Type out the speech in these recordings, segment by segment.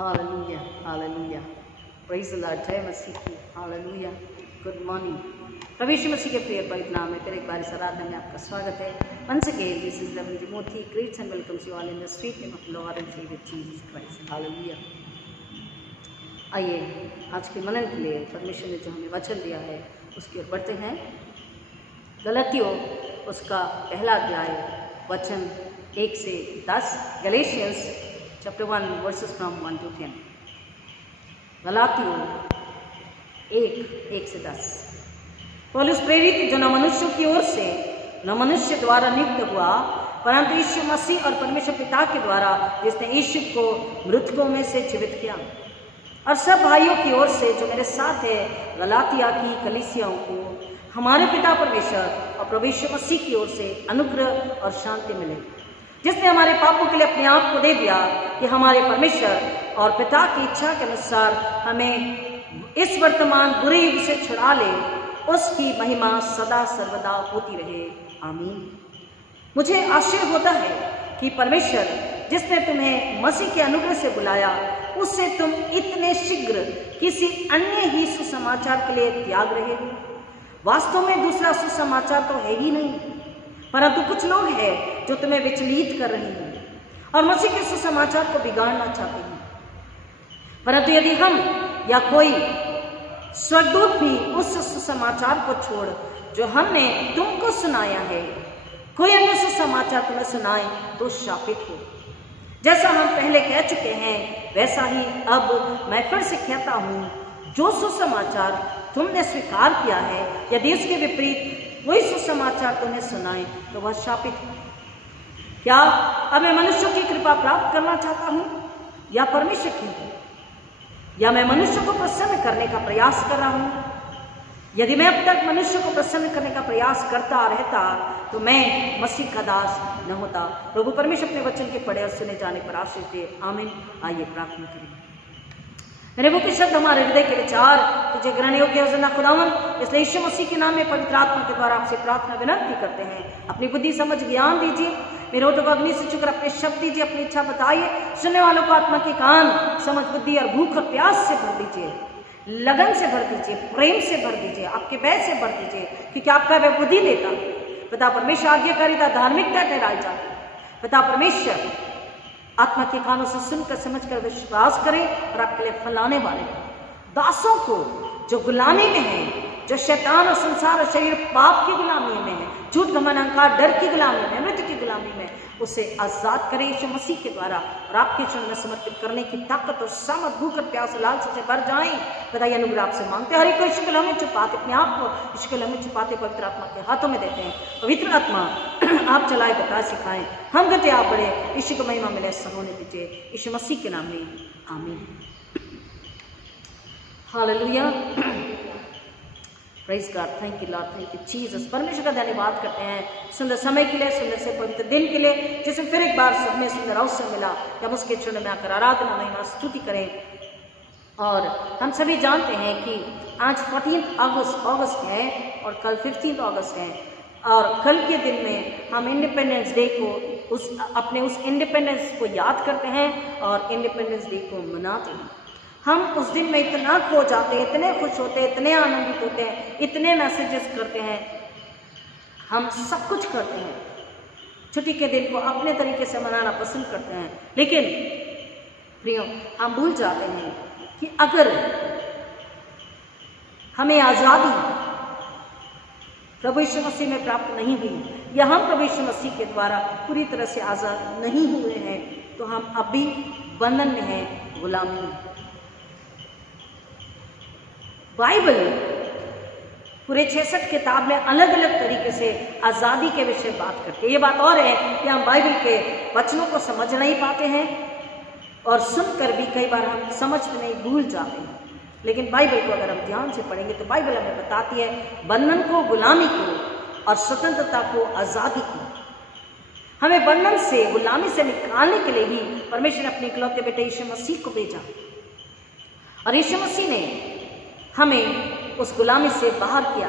Hallelujah, hallelujah, praise the Lord, जय मसीह की, hallelujah, good morning. प्रभु यीशु मसीह के प्रिय पवित्र नाम में फिर एक बार इस आराधना में आपका स्वागत है। Once again this is reverend Timothy, greets and welcomes you all in the sweet name of lord and saviour Jesus Christ, hallelujah. आइए आज के मनन के लिए परमेश्वर ने जो हमें वचन दिया है उसकी ओर बढ़ते हैं। गलतियों उसका पहला अध्याय वचन 1 से 10, Galatians chapter 1 versus from 1 to 10। गलातियों 1 से 10। पौलुस प्रेरित जो न मनुष्यों की ओर से न मनुष्य द्वारा नियुक्त हुआ परंतु यीशु मसीह और परमेश्वर पिता के द्वारा जिसने यीशु को मृतकों में से जीवित किया, और सब भाइयों की ओर से जो मेरे साथ है गलातिया की कलीसियाओं को हमारे पिता परमेश्वर और प्रभु यीशु मसीह की ओर से अनुग्रह और शांति मिले, जिसने हमारे पापों के लिए अपने आप को दे दिया कि हमारे परमेश्वर और पिता की इच्छा के अनुसार हमें इस वर्तमान बुरे युग से छुड़ा ले। उसकी महिमा सदा सर्वदा होती रहे, आमीन। मुझे आश्चर्य होता है कि परमेश्वर जिसने तुम्हें मसीह के अनुग्रह से बुलाया उससे तुम इतने शीघ्र किसी अन्य ही सुसमाचार के लिए त्याग रहे हो। वास्तव में दूसरा सुसमाचार तो है ही नहीं, परंतु कुछ लोग हैं जो तुम्हें विचलित कर रहे हैं और मसीह के सुसमाचार को बिगाड़ना चाहते हैं। परंतु यदि हम या कोई स्वर्गदूत भी उस सुसमाचार को छोड़ जो हमने तुमको सुनाया है कोई अन्य सुसमाचार तुम्हें सुनाए तो शापित हो। जैसा हम पहले कह चुके हैं वैसा ही अब मैं फिर से कहता हूँ, जो सुसमाचार तुमने स्वीकार किया है यदि इसके विपरीत कोई सुसमाचार तुम्हें सुनाए तो वह शापित हो। क्या अब मैं मनुष्यों की कृपा प्राप्त करना चाहता हूँ या परमेश्वर की, या मैं मनुष्य को प्रसन्न करने का प्रयास कर रहा हूँ? यदि मैं अब तक मनुष्य को प्रसन्न करने का प्रयास करता रहता तो मैं मसीह का दास न होता। प्रभु परमेश्वर अपने वचन के पढ़े और सुने जाने पर आशीष दे, आमीन। आइए प्रार्थना करें। मेरे मुख्य शब्द हमारे हृदय के विचार तुझे ग्रहण योग्य हो खुदावन, इसलिए यीशु मसीह के नाम में पवित्र आत्मा के द्वारा आपसे प्रार्थना विनती करते हैं। अपनी बुद्धि समझ ज्ञान दीजिए, मेरे होठों को अग्नि से चुकर अपने शब्द दीजिए, अपनी इच्छा बताइए। सुनने वालों को आत्मा के कान समझ बुद्धि और भूख और प्यास से भर दीजिए, लगन से भर दीजिए, प्रेम से भर दीजिए, आपके भय से भर दीजिए, क्योंकि आपका वह बुद्धि देता पिता परमेश्वर आज्ञाकारिता धार्मिकता ठहराई जाती। पिता परमेश्वर आत्मा के कानों से सुनकर समझकर विश्वास करें और आपके लिए फैलाने वाले दासों को जो गुलामी में है, जो शैतान और संसार और शरीर पाप की गुलामी में है, झूठ घमंड अहंकार डर की गुलामी में, मृत्यु की गुलामी में, उसे आजाद करें यीशु मसीह के द्वारा और आपके चरण में समर्पित करने की ताकत और सामर्थ भूख और प्यास लालसा से भर जाएं। बताइए अनुग्रह आपसे मांगते हैं। हर एक को इश्क में छुपाते, अपने आप को इश्क में छुपाते पवित्र आत्मा के हाथों में देते हैं। पवित्र आत्मा आप चलाए, बताए, सिखाएं, हम गति आप बढ़े, यीशु को महिमा मिले, सब होने दीजिए यीशु मसीह के नाम में, आमीन। Hallelujah, praise God, thank you Lord, thank you Jesus. परमेश्वर का धन्यवाद करते हैं सुंदर समय के लिए, सुंदर से पवित्र दिन के लिए, जिसमें फिर एक बार सब में सुंदर अवसर मिला कि हम उसके चरण में आकर आराधना महिमा स्तुति करें। और हम सभी जानते हैं कि आज 14 अगस्त है और कल 15 अगस्त है, और कल के दिन में हम इंडिपेंडेंस डे को अपने उस इंडिपेंडेंस को याद करते हैं और इंडिपेंडेंस डे को मनाते हैं। हम उस दिन में इतना खो जाते हैं, इतने खुश होते हैं, इतने आनंदित होते हैं, इतने मैसेजेस करते हैं, हम सब कुछ करते हैं, छुट्टी के दिन को अपने तरीके से मनाना पसंद करते हैं। लेकिन प्रियो, हम भूल जाते हैं कि अगर हमें आज़ादी प्रभु यीशु मसीह में प्राप्त नहीं हुई या हम प्रभु यीशु मसीह के द्वारा पूरी तरह से आज़ाद नहीं हुए हैं तो हम अभी बंधन में हैं, गुलामी में। बाइबल पूरे 66 किताब में अलग अलग तरीके से आज़ादी के विषय बात करते हैं। ये बात और है कि हम बाइबल के वचनों को समझ नहीं पाते हैं और सुनकर भी कई बार हम समझते नहीं, भूल जाते हैं। लेकिन बाइबल को अगर हम ध्यान से पढ़ेंगे तो बाइबल हमें बताती है बंधन को, गुलामी को और स्वतंत्रता को, आज़ादी को। हमें बंधन से, गुलामी से निकालने के लिए ही परमेश्वर ने अपने इकलौते बेटे यीशु मसीह को भेजा और यीशु मसीह ने हमें उस गुलामी से बाहर किया।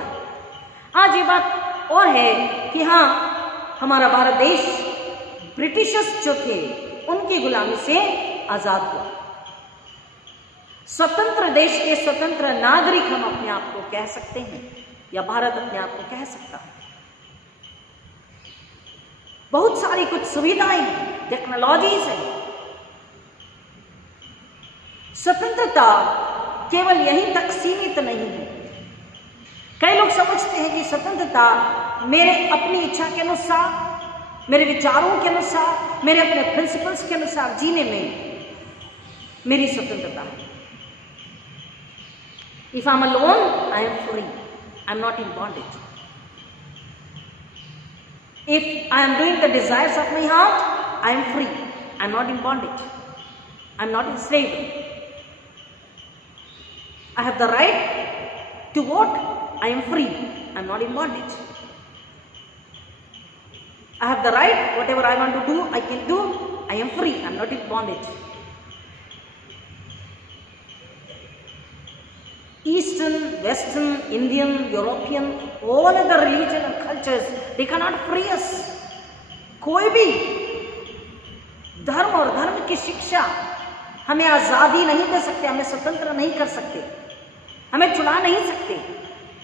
आज ये बात और है कि हाँ, हमारा भारत देश ब्रिटिशर्स जो थे उनकी गुलामी से आज़ाद हुआ। स्वतंत्र देश के स्वतंत्र नागरिक हम अपने आप को कह सकते हैं, या भारत अपने आप को कह सकता है। बहुत सारी कुछ सुविधाएं, टेक्नोलॉजीज है। स्वतंत्रता केवल यहीं तक सीमित नहीं है। कई लोग समझते हैं कि स्वतंत्रता मेरे अपनी इच्छा के अनुसार, मेरे विचारों के अनुसार, मेरे अपने प्रिंसिपल्स के अनुसार जीने में मेरी स्वतंत्रता है। If I'm alone, I am free. I'm not in bondage. If I am doing the desires of my heart, I am free. I'm not in bondage. I'm not in slavery. I have the right to vote. I am free. I'm not in bondage. I have the right, whatever I want to do, I can do. I am free. I'm not in bondage. Eastern, Western, Indian, European, all other religion and cultures, they cannot free us. कोई भी धर्म और धर्म की शिक्षा हमें आजादी नहीं दे सकते, हमें स्वतंत्र नहीं कर सकते, हमें चुरा नहीं सकते,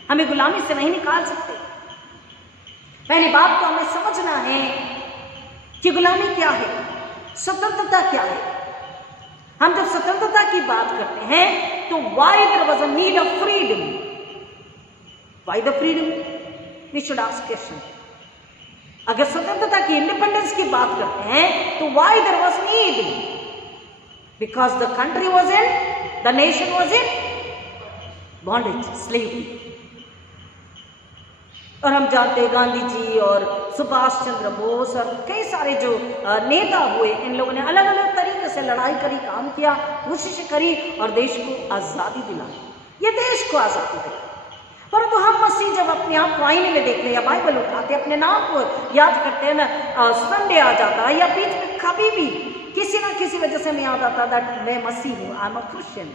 हमें गुलामी से नहीं निकाल सकते। पहली बात तो हमें समझना है कि गुलामी क्या है, स्वतंत्रता क्या है। हम जब स्वतंत्रता की बात करते हैं तो why there was a need of freedom, why the freedom, we should ask question. अगर स्वतंत्रता की, इंडिपेंडेंस की बात करते हैं तो why there was need, because the country was in, the nation was in bondage, slavery. और हम जानते हैं गांधी जी और सुभाष चंद्र बोस और कई सारे जो नेता हुए, इन लोगों ने अलग अलग तरीके से लड़ाई करी, काम किया, कोशिश करी और देश को आजादी दिलाई। ये देश को आजादी दी। परंतु हम मसीह जब अपने आप को आईने में देखते हैं या बाइबल उठाते, अपने नाम को याद करते हैं ना, संडे आ जाता है या बीच में कभी भी किसी ना किसी वजह से मैं याद आता दैट मैं मसीह हूं, आई एम अ क्रिश्चियन।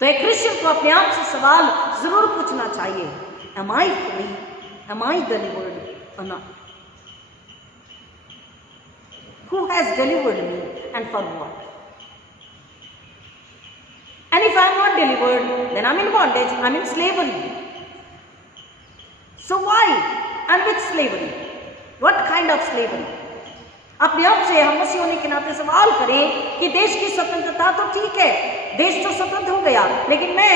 तो एक क्रिश्चियन को अपने आप से सवाल जरूर पूछना चाहिए, am I free? Am I delivered or not? Who has delivered me and for what? And if I am not delivered, then I am in bondage, I am in slavery. So why? And which slavery? What kind of slavery? अपने आप से हम मसीह होने के नाते सवाल करें कि देश की स्वतंत्रता तो ठीक है, देश तो स्वतंत्र हो गया, लेकिन मैं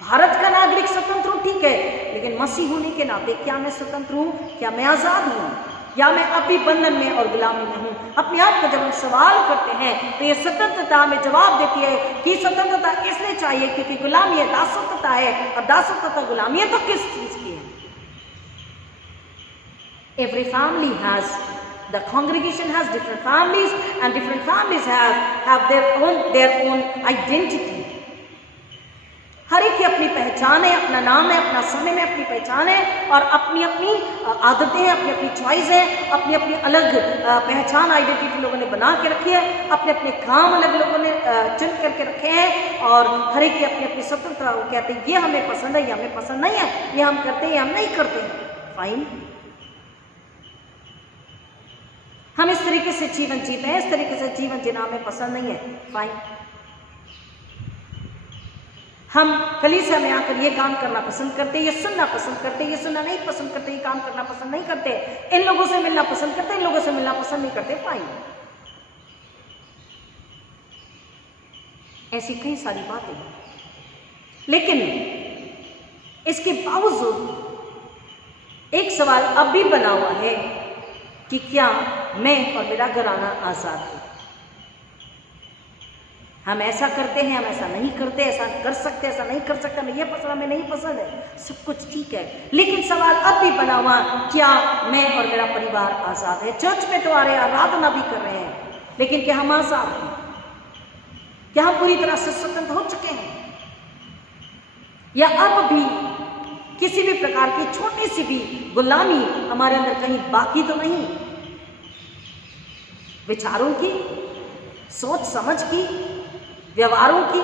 भारत का नागरिक स्वतंत्र हूं, ठीक है, लेकिन मसीह होने के नाते क्या मैं स्वतंत्र हूं? क्या मैं आजाद हूं? या मैं अभी बंधन में और गुलामी में हूं? अपने आप को जब हम सवाल करते हैं तो ये स्वतंत्रता हमें जवाब देती है कि स्वतंत्रता इसलिए चाहिए क्योंकि गुलामी है, दासत्वता है, और दासत्वता गुलामी है तो किस चीज की है? Every family has, the congregation has different families and different families have their own identity. हर एक की अपनी पहचान है, अपना नाम है, अपना समय में अपनी पहचान है और अपनी अपनी आदतें हैं, अपनी अपनी चॉइस है, अपनी अपनी अलग पहचान, आइडेंटिटी लोगों ने बना के रखी है, अपने अपने काम अलग लोगों ने चुन करके रखे हैं और हर एक की अपनी अपनी स्वतंत्रता। वो कहते हैं ये हमें पसंद है, ये हमें पसंद नहीं है, ये हम करते हैं, ये हम नहीं करते हैं। फाइन, हम इस तरीके से जीवन जीते हैं, इस तरीके से जीवन जीना हमें पसंद नहीं है। फाइन, हम कलीसिया में आकर ये काम करना पसंद करते, ये सुनना पसंद करते, ये सुनना नहीं पसंद करते, ये काम करना पसंद नहीं करते, इन लोगों से मिलना पसंद करते, इन लोगों से मिलना पसंद नहीं करते। फाइन, ऐसी कई सारी बातें हैं, लेकिन इसके बावजूद एक सवाल अब भी बना हुआ है कि क्या मैं और मेरा घराना आजाद है? हम ऐसा करते हैं, हम ऐसा नहीं करते, ऐसा कर सकते, ऐसा नहीं कर सकते, हमें ये पसंद, हमें नहीं पसंद है, सब कुछ ठीक है, लेकिन सवाल अब भी बना हुआ, क्या मैं और मेरा परिवार आजाद है? चर्च में तो आ रहे हैं, आराधना भी कर रहे हैं, लेकिन क्या हम आजाद हैं? क्या हम पूरी तरह से स्वतंत्र हो चुके हैं? या अब भी किसी भी प्रकार की छोटी सी भी गुलामी हमारे अंदर कहीं बाकी तो नहीं? विचारों की, सोच समझ की, व्यवहारों की,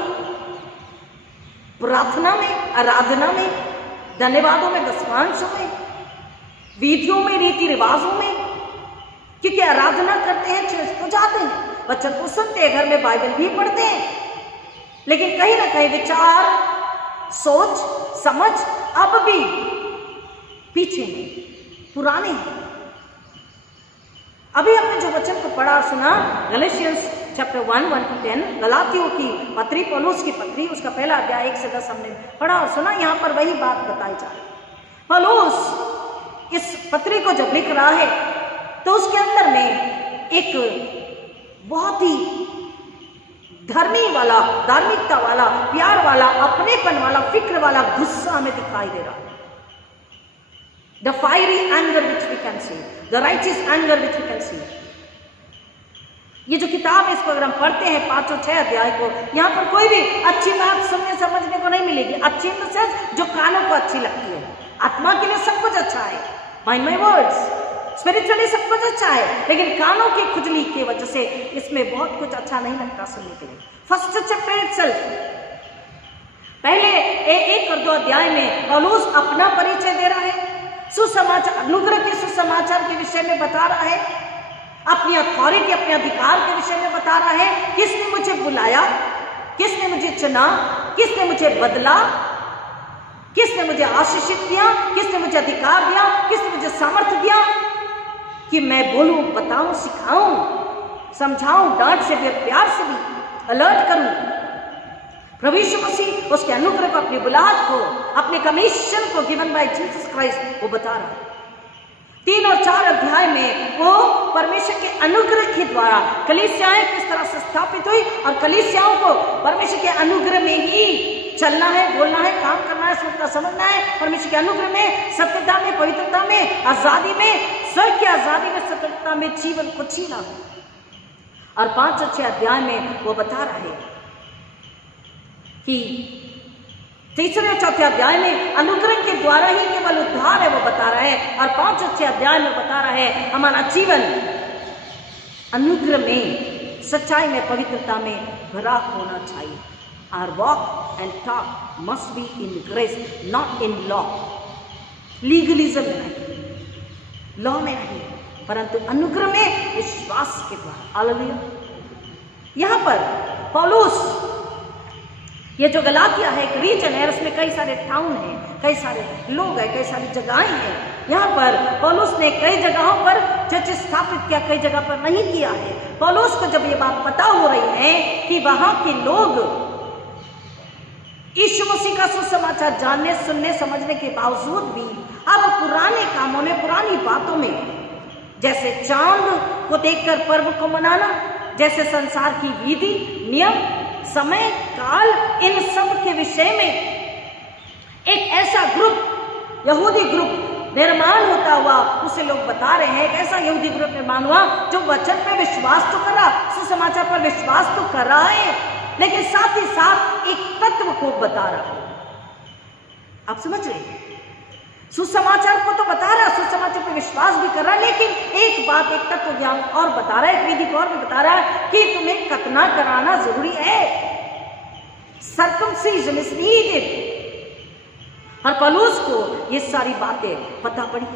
प्रार्थना में, आराधना में, धन्यवादों में, दशमांशों में, विधियों में, रीति रिवाजों में, क्योंकि आराधना करते हैं, चर्च तो जाते हैं, वचन को सुनते हैं, घर में बाइबल भी पढ़ते हैं, लेकिन कहीं ना कहीं विचार, सोच, समझ अब भी पीछे हैं, पुराने हैं। अभी हमने जो वचन को पढ़ा और सुना, गैलेशियंस चैप्टर 1:1-10, गलातियों की पत्री, पौलुस की पत्री, उसका पहला अध्याय 1 से 10 हमने पढ़ा और सुना। यहाँ पर वही बात बताई जा रही। पौलुस इस पत्री को जब लिख रहा है तो उसके अंदर में एक बहुत ही धर्मी वाला, धार्मिकता वाला, प्यार वाला, अपनेपन वाला, फिक्र वाला गुस्सा हमें दिखाई दे रहा है। The fiery anger which we can see, the righteous anger which we can see. ये जो किताब है, इसको अगर हम पढ़ते हैं 5 और 6 अध्याय को, यहाँ पर कोई भी अच्छी बात सुनने समझने को नहीं मिलेगी। अच्छी इन द सेंस जो कानों को अच्छी लगती है। आत्मा के लिए सब कुछ अच्छा है, माइंड माई वर्ड्स, स्पिरिचुअली सब कुछ अच्छा है, लेकिन कानों की खुजली की वजह से इसमें बहुत कुछ अच्छा नहीं लगता सुनने के लिए। फर्स्ट चैप्टर इटसेल्फ, पहले 1 और 2 अध्याय में पौलुस अपना परिचय दे रहा है, सुसमाचार, अनुग्रह के सुसमाचार के विषय में बता रहा है, अपनी अथॉरिटी, अपने अधिकार के विषय में बता रहा है। किसने मुझे बुलाया, किसने मुझे चुना, किसने मुझे बदला, किसने मुझे आशीषित किया, किसने मुझे अधिकार दिया, किसने मुझे सामर्थ्य दिया कि मैं बोलूं, बताऊं, सिखाऊं, समझाऊं, डांट से भी, प्यार से भी, अलर्ट करूं। प्रभु यीशु मसीह उसके अनुग्रह को, अपनी बुलाहट को, अपने कमीशन को गिवन बाय जीसस क्राइस्ट वो बता रहा है। 3 और 4 अध्याय में वो परमेश्वर के अनुग्रह के द्वारा कलीसियाएं किस तरह से स्थापित हुई और कलीसियाओं को परमेश्वर के अनुग्रह में ही चलना है, बोलना है, काम करना है, सोचना समझना है, परमेश्वर के अनुग्रह में, सत्यता में, पवित्रता में, आजादी में, स्वर्ग की आजादी में, सत्यता में जीवन को जीना है। और 5 और 6 अध्याय में वो बता रहा है कि 3 और 4 अध्याय में अनुग्रह के द्वारा ही केवल उद्धार है, वो बता रहा है। और 5 और 6 अध्याय में बता रहा है हमारा जीवन अनुग्रह में, सच्चाई में, पवित्रता में भरा होना चाहिए। Our walk and talk must be in grace, not in law. Legalism में नहीं, लॉ में नहीं, परंतु अनुग्रह में, विश्वास के द्वारा। हालेलुया। यहाँ पर पौलुस, ये जो गलातिया है एक रीजन है, उसमें कई सारे टाउन हैं, कई सारे लोग हैं, कई सारी जगहें हैं। यहाँ पर पौलुस ने कई जगहों पर चर्च स्थापित किया, कई जगह पर नहीं किया है। पौलुस को जब ये बात पता हो रही है कि वहां के लोग यीशु मसीह का सुसमाचार जानने, सुनने, समझने के बावजूद भी अब पुराने कामों में, पुरानी बातों में, जैसे चांद को देखकर पर्व को मनाना, जैसे संसार की विधि, नियम, समय, काल, इन सब के विषय में एक ऐसा ग्रुप, यहूदी ग्रुप निर्माण होता हुआ उसे लोग बता रहे हैं। एक ऐसा यहूदी ग्रुप निर्माण हुआ जो वचन पे विश्वास तो कर रहा, सुसमाचार पर विश्वास तो कर रहा है, लेकिन साथ ही साथ एक तत्व को बता रहा है। आप समझ रहे हैं? सुसमाचार को तो बता रहा, सुसमाचार पर विश्वास भी कर रहा, लेकिन एक बात, एक तत्व ज्ञान और बता रहा है, एक विधि और भी बता रहा है कि तुम्हें खतना कराना जरूरी है। Circumcision is needed. और पौलुस को ये सारी बातें पता पड़ी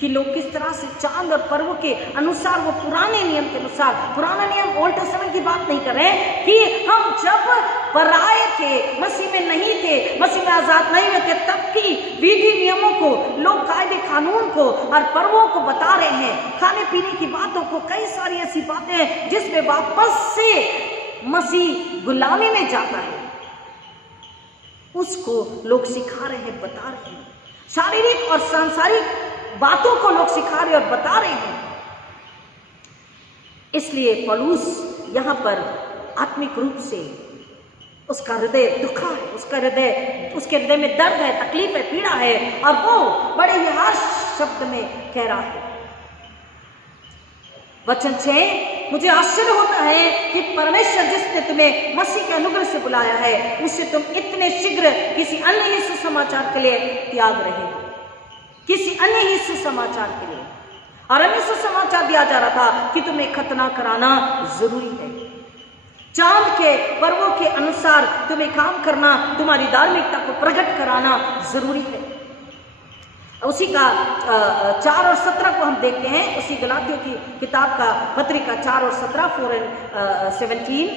कि लोग किस तरह से चांद और पर्वों के अनुसार, वो पुराने नियम के अनुसार, पुराना नियम ओल्ड टेस्टामेंट की बात नहीं कर रहे हैं कि हम जब पराए थे, मसीह में नहीं थे, मसीह में आजाद नहीं हुए थे, तब की विधि नियमों को, लोग कायदे कानून को और पर्वों को बता रहे हैं, खाने पीने की बातों को, कई सारी ऐसी बातें हैं जिसमें वापस से मसीह गुलामी में जाता है, उसको लोग सिखा रहे हैं, बता रहे हैं। शारीरिक और सांसारिक बातों को लोग सिखा रहे और बता रहे हैं। इसलिए पौलुस यहां पर आत्मिक रूप से उसका हृदय दुखा है, उसके हृदय में दर्द है, तकलीफ है, पीड़ा है, और वो बड़े ही हार्श शब्द में कह रहा है। वचन 6, मुझे आश्चर्य होता है कि परमेश्वर जिसने तुम्हें मसीह के अनुग्रह से बुलाया है, उससे तुम इतने शीघ्र किसी अन्य ही सुसमाचार के लिए त्याग रहे हो, किसी अन्य ही सुसमाचार के लिए। और अन्य सुसमाचार दिया जा रहा था कि तुम्हें खतना कराना जरूरी है, चांद के पर्वों के अनुसार तुम्हें काम करना, तुम्हारी धार्मिकता को प्रकट कराना जरूरी है। उसी का 4 और 17 को हम देखते हैं, उसी गलातियों की किताब का पत्री का 4 और 17, 4 and 17।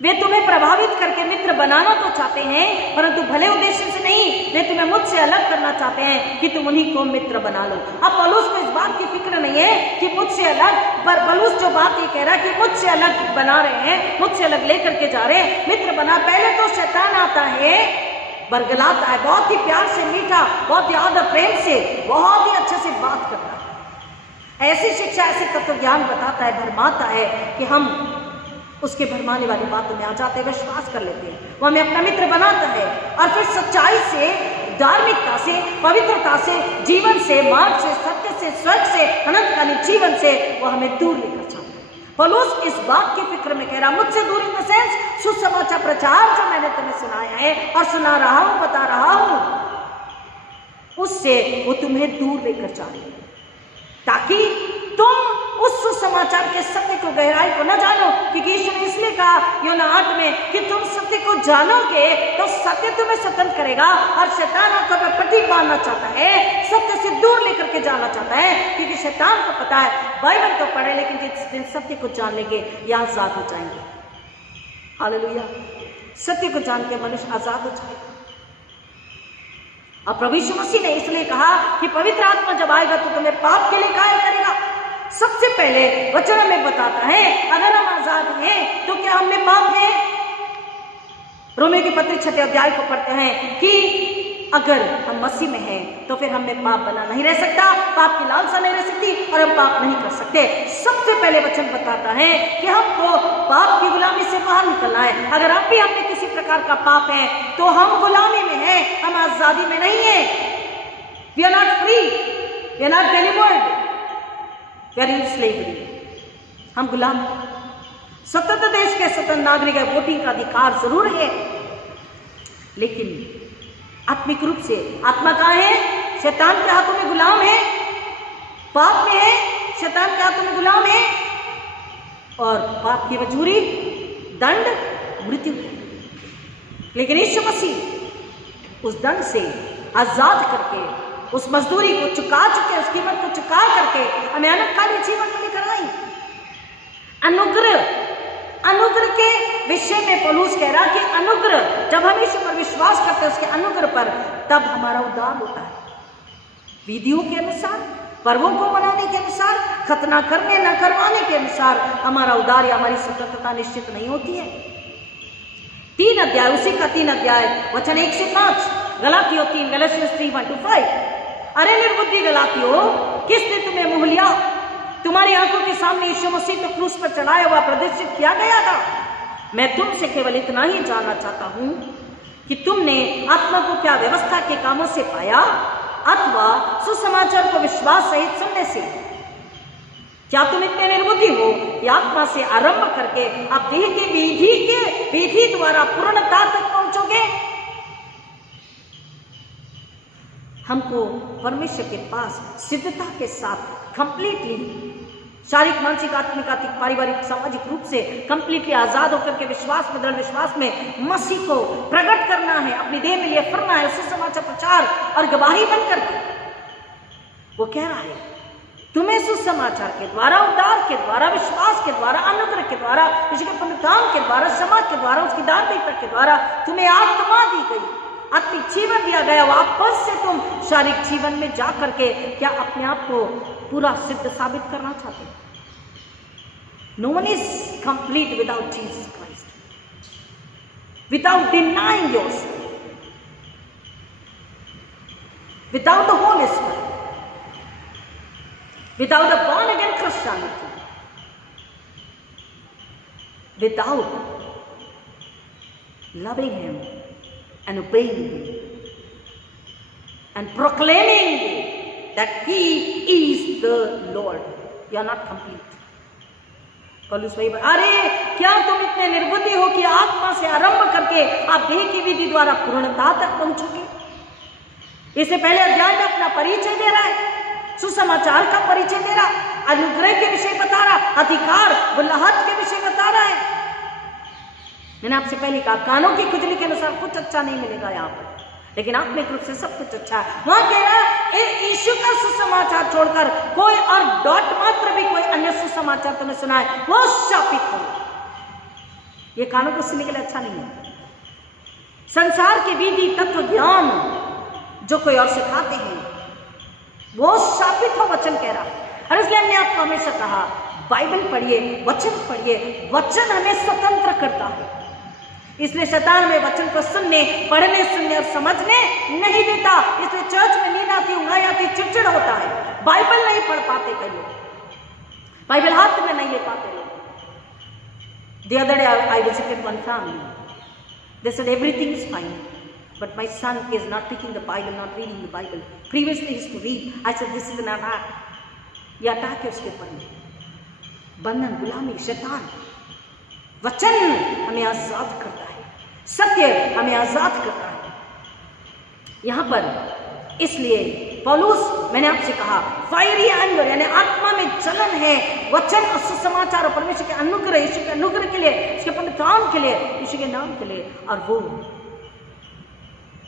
वे तुम्हें प्रभावित करके मित्र बनाना तो चाहते हैं, परंतु भले उद्देश्य से नहीं। वे तुम्हें मुझसे अलग करना चाहते हैं कि तुम उन्हीं को मित्र बना लो। अब पौलुस को इस बात की फिक्र नहीं है कि मुझसे अलग, पर पौलुस जो बात ये कह रहा है कि मुझसे अलग बना रहे हैं, मुझसे अलग लेकर के जा रहे हैं, मित्र बना। पहले तो शैतान आता है, बरगलाता है, बहुत ही प्यार से, मीठा, बहुत ही आदर प्रेम से, बहुत ही अच्छे से बात करता है। ऐसी शिक्षा, ऐसे तत्व ज्ञान बताता है, भरमाता है कि हम उसके भरमाने वाली बातों में आ जाते हैं, विश्वास कर लेते हैं। वो हमें अपना मित्र बनाता है और फिर सच्चाई से, धार्मिकता से, पवित्रता से, जीवन से, मार्ग से, सत्य से, स्वर्ग से, अनंतकालीन जीवन से वो हमें दूर लेकर जाता है। पौलुस इस बात की फिक्र में कह रहा, मुझसे दूर इन द सेंस सुसमाचार प्रचार जो मैंने तुम्हें सुनाया है और सुना रहा हूं, बता रहा हूं, उससे वो तुम्हें दूर लेकर जा रही है, ताकि तुम उस सुसमाचार के सत्य को, गहराई को न जानो। क्योंकि यीशु ने इसलिए कहा यूहन्ना 8 में कि तुम सत्य को जानोगे तो सत्य तुम्हें स्वतंत्र करेगा। और शैतान आपको पट्टी बांधना चाहता है, सत्य से दूर लेकर के जाना चाहता है, क्योंकि शैतान को पता है बाइबल तो पढ़े, लेकिन जिस दिन सत्य को जान लेंगे ये आजाद हो जाएंगे। हालेलुया। सत्य को जान के मनुष्य आजाद हो जाएगा। और प्रभु यीशु मसीह ने इसलिए कहा कि पवित्र आत्मा जब आएगा तो तुम्हें पाप के लिए कायल करेगा। सबसे पहले वचन में बताता है अगर हम आजाद हैं तो क्या हम में पाप है? रोमियो की पत्री 6 अध्याय को पढ़ते हैं कि अगर हम मसीह में हैं तो फिर हम में पाप बना नहीं रह सकता, पाप की लालसा नहीं रह सकती और हम पाप नहीं कर सकते। सबसे पहले वचन बताता है कि हमको पाप की गुलामी से बाहर निकलना है। अगर अब भी हमने किसी प्रकार का पाप है तो हम गुलामी में हैं, हम आजादी में नहीं है। We are not free, we are not delivered, we are in slavery. हम गुलाम। स्वतंत्र देश के स्वतंत्र नागरिक है, वोटिंग का अधिकार जरूर है, लेकिन आत्मिक रूप से आत्मा कहाँ है? शैतान के हाथों में गुलाम है, पाप में है, शैतान के हाथों में गुलाम है और पाप की मजबूरी दंड मृत्यु। लेकिन यीशु मसीह उस दंड से आजाद करके, उस मजदूरी को चुका चुके, उस कीमत को चुका करके हमें अनंतकालीन जीवन में लेकर आई। अनुग्रह, अनुग्रह के विषय में पौलुस कह रहा कि अनुग्रह, जब हम ईश्वर पर विश्वास करते हैं उसके अनुग्रह पर, तब हमारा उद्धार होता है। विधियों के अनुसार, पर्वों को मनाने के अनुसार, खतना करने न करवाने के अनुसार हमारा उद्धार या हमारी स्वतंत्रता निश्चित नहीं होती है। 3 अध्याय, उसी का 3 अध्याय वचन 1 से 5, गलातियों 3, गलातियों 3:1-5। अरे निर्बुद्धि गलातियों, किसने तुम्हें मोह लिया? तुम्हारी आंखों के सामने यीशु मसीह तो क्रूस पर चढ़ाया हुआ प्रदर्शित किया गया था। मैं तुमसे केवल इतना ही जानना चाहता हूं कि तुमने आत्मा को क्या व्यवस्था के कामों से पाया अथवा सुसमाचार को विश्वास सहित सुनने से? क्या तुम इतने निर्बुद्धि हो कि आत्मा से आरंभ करके आप देह के विधि द्वारा पूर्णता तक पहुंचोगे? हमको परमेश्वर के पास सिद्धता के साथ कंप्लीटली शारीरिक, मानसिक, आत्मिक, पारिवारिक, सामाजिक रूप से कंप्लीटली आजाद होकर के विश्वास में, दृढ़ विश्वास में मसीह को प्रकट करना है, अपनी देह में लिए फिरना है, सुसमाचार प्रचार और गवाही बनकर के। वो कह रहा है तुम्हें सुसमाचार के द्वारा, उद्धार के द्वारा, विश्वास के द्वारा, अनुग्रह के द्वारा, उसके पुण्यकाम के द्वारा, समाज के द्वारा, उसकी धार्मिकता के द्वारा तुम्हें आत्मा दी गई, आत्मिक जीवन दिया गया। वापस से तुम शारीरिक जीवन में जा करके क्या अपने आप को पूरा सिद्ध साबित करना चाहते हो? No one is complete without Jesus Christ, without denying yourself, without the Holy Spirit, without a born again Christianity, without loving Him and obeying Him and proclaiming that He is the Lord, you are not complete. पौलुस भाई, अरे क्या तुम इतने निर्बुद्धि हो कि आत्मा से आरंभ करके आप देह की विधि द्वारा पूर्णता तक पहुंचोगे? इससे पहले अध्याय में अपना परिचय दे रहा है, सुसमाचार का परिचय दे रहा, अनुग्रह के विषय बता रहा, अधिकार बुलाहट के विषय बता रहा है। मैंने आपसे पहले कहा कानों की खुजली के अनुसार कुछ अच्छा नहीं मिलेगा यहाँ पर, लेकिन आत्मिक रूप से सब कुछ अच्छा है। वहां कह रहा है यीशु का सुसमाचार छोड़कर कोई और डॉट मात्र भी कोई अन्य सुसमाचार तुम्हें सुनाए वो शापित हो। ये कानों को सुनने के लिए अच्छा नहीं है। संसार के विधि तत्व ज्ञान जो कोई और सिखाते हैं वो शापित हो, वचन कह रहा है। और इसलिए हमने आपको हमेशा कहा बाइबल पढ़िए, वचन पढ़िए, वचन हमें स्वतंत्र करता है। इसलिए शैतान में वचन को सुनने, पढ़ने, सुनने और समझने नहीं देता। इसलिए चर्च में नींद आती, ऊँघाई आती, चिड़चिड़ होता है। बाइबल नहीं पढ़ पाते कई लोग, बाइबल हाथ में नहीं ले पाते लोग। The other day I visited one family. They said everything is fine, but my son is not taking the Bible, not reading the Bible. Previously he used to read. I said this is an attack. ये attack है उसके ऊपर। बंधन, गुलामी, शैतान। वचन हमें आजाद करता है, सत्य हमें आजाद करता है। यहां पर इसलिए पौलुस, मैंने आपसे कहा फायरी एंगर यानी आत्मा में जलन है, वचन और सुसमाचार और परमेश्वर के अनुग्रह, यीशु के अनुग्रह के लिए, उसके पवित्र काम के लिए, यीशु के नाम के लिए। और वो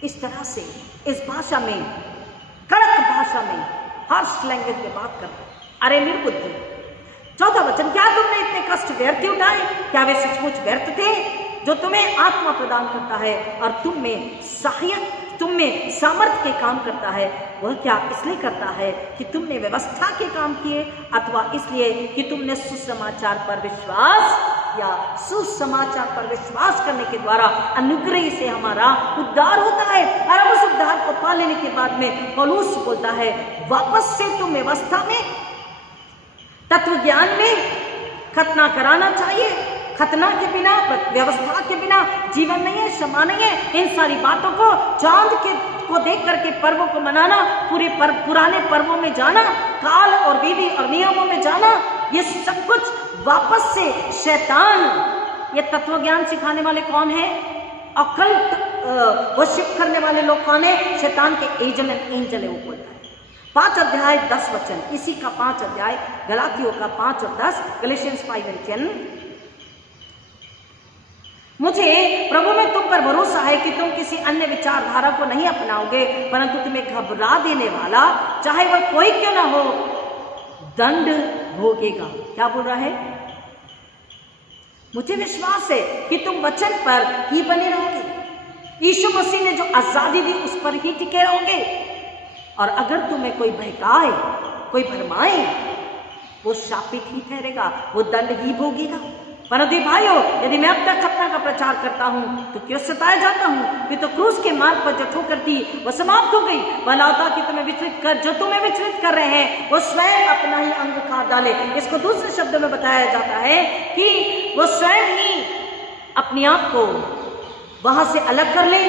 इस तरह से इस भाषा में, कड़क भाषा में, हार्श लैंग्वेज में बात करते। अरे निर्बुद्धि। चौथा वचन, क्या तुमने इतने कष्ट व्यर्थ उठाए? क्या वे सचमुच व्यर्थ थे? जो तुम्हें आत्मा प्रदान करता है और तुम में सामर्थ्य के काम करता है, वह क्या इसलिए करता है कि तुमने व्यवस्था के काम किए अथवा इसलिए कि तुमने सुसमाचार पर विश्वास या सुसमाचार पर विश्वास करने के द्वारा अनुग्रह से हमारा उद्धार होता है। और अब उस उद्धार को पा लेने के बाद में पौलुस बोलता है वापस से तुम व्यवस्था में, तत्व ज्ञान में खतना कराना चाहिए। खतना के बिना, व्यवस्था के बिना जीवन नहीं है, क्षमा नहीं है। इन सारी बातों को, चांद को देख करके पर्वों को मनाना, पुराने पर्वों में जाना, काल और विधि और नियमों में जाना, ये सब कुछ वापस से शैतान, ये तत्व ज्ञान सिखाने वाले कौन है? अकल्ट वर्शिप करने वाले लोग कौन है? शैतान के एजेंट एंजल है, वो बोलता है। 5 अध्याय 10 वचन, इसी का 5 अध्याय गलातियों का 5 और 10, गैलेशियंस 5 and 10। मुझे प्रभु में तुम पर भरोसा है कि तुम किसी अन्य विचारधारा को नहीं अपनाओगे, परंतु तुम्हें घबरा देने वाला, चाहे वह कोई क्यों ना हो, दंड भोगेगा। क्या बोल रहा है? मुझे विश्वास है कि तुम वचन पर ही बने रहोगे। यीशु मसीह ने जो आजादी दी उस पर ही टिके रहोगे। और अगर तुम्हें कोई बहकाए, कोई भरमाए, वो शापित ही ठहरेगा, वो दंड ही भोगेगा। परंतु भाइयों, यदि मैं अब तक खतना का प्रचार करता हूं तो क्यों सताया जाता हूं? फिर तो क्रूस के मार्ग पर जो ठोकर थी वह समाप्त हो गई। भला होता कि तुम्हें विचलित कर रहे हैं वो स्वयं अपना ही अंग काट डाले। इसको दूसरे शब्दों में बताया जाता है कि वो स्वयं ही अपने आप को वहां से अलग कर ले,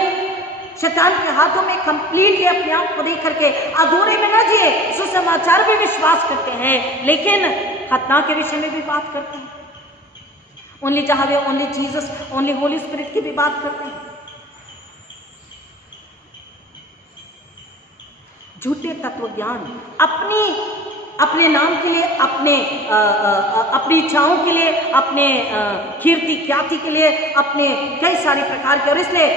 शैतान के हाथों में कंप्लीटली अपने आप को देख करके अधूरे में न जिए। सुसमाचार भी विश्वास करते हैं, लेकिन खतना के विषय में भी बात करते हैं। Only Yahweh, only Jesus, only holy spirit की भी बात करते हैं। झूठे तत्व ज्ञान अपने नाम के लिए, अपनी इच्छाओं के लिए, अपने कीर्ति ख्याति के लिए, अपने कई सारे प्रकार के। और इसलिए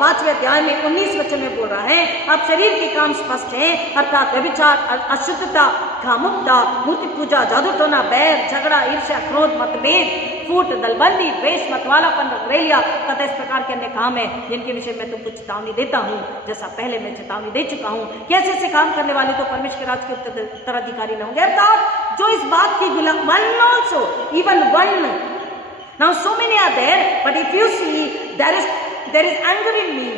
5वें अध्याय में 19 वचन में बोल रहा है, अब शरीर के काम स्पष्ट है, अर्थात व्यभिचार, अशुद्धता, कामुकता, मूर्ति पूजा, जादू टोना, बैर, झगड़ा, ईर्ष्या, क्रोध, मतभेद, फूट, दलबंदी, द्वेष, मतवालापन, रगरेलिया तथा इस प्रकार के अन्य काम है, जिनके विषय में तुमको चेतावनी देता हूँ, जैसा पहले मैं चेतावनी दे चुका हूँ। कैसे ऐसे काम करने वाले तो परमेश्वर के राज्य के उत्तराधिकारी न होंगे। अर्थात जो इस बात की गुलाम, one also, even one. Now so many are there, but if you see, there is anger in me.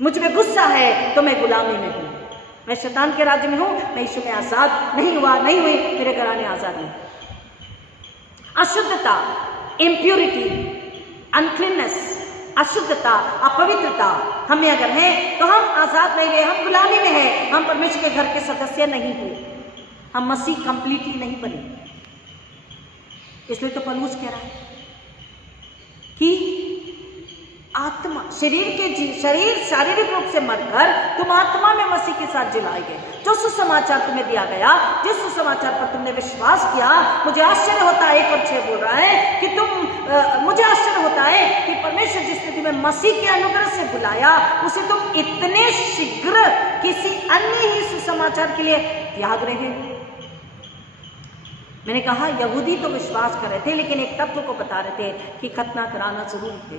मुझ में गुस्सा है तो मैं गुलामी में हूँ, मैं शैतान के राज्य में हूँ, मैं यीशु में आजाद नहीं हुई, मेरे घराने आजाद नहीं। अशुद्धता, इम्प्यूरिटी, अनक्लीननेस, अशुद्धता, अपवित्रता हमें अगर है तो हम आजाद नहीं हुए, हम गुलामी में हैं, हम परमेश्वर के घर के सदस्य नहीं हुए, हम मसीह कंप्लीटली नहीं बने। इसलिए तो पौलुस कह रहा है कि आत्मा, शरीर शारीरिक रूप से मरकर तुम आत्मा में मसीह के साथ जिलाए गए। जो सुसमाचार तुम्हें दिया गया, जिस सुसमाचार पर तुमने विश्वास किया, मुझे आश्चर्य होता है, 1 और 6 बोल रहा है कि मुझे आश्चर्य होता है कि परमेश्वर जिसने तुम्हें मसीह के अनुग्रह से बुलाया, उसे तुम इतने शीघ्र किसी अन्य ही सुसमाचार के लिए त्याग रहे हो। मैंने कहा यहूदी तो विश्वास कर रहे थे, लेकिन एक तत्व को बता रहे थे कि खतना कराना जरूरी थे,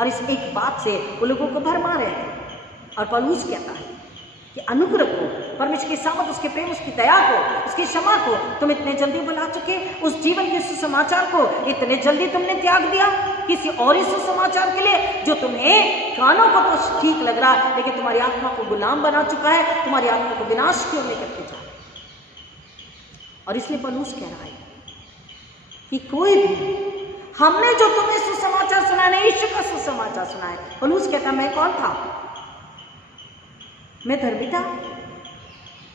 और इस एक बात से वो लोगों को भरमा रहे थे। और पौलुस कहता है कि अनुग्रह को, परमेश्वर की सामर्थ, उसके प्रेम, उसकी दया को, उसकी क्षमा को तुम इतने जल्दी बुला चुके, उस जीवन के सुसमाचार को इतने जल्दी तुमने त्याग दिया किसी और इस सुसमाचार के लिए जो तुम्हें कानों को तो ठीक लग रहा है, लेकिन तुम्हारी आत्मा को गुलाम बना चुका है, तुम्हारी आत्मा को विनाश की ओर लेकर के जा। और इसलिए पौलुस कह रहा है कि कोई भी, हमने जो तुम्हें सुसमाचार सुनाया ना, यीशु का सुसमाचार सुनाया। पौलुस कहता मैं कौन था? मैं धर्मी था?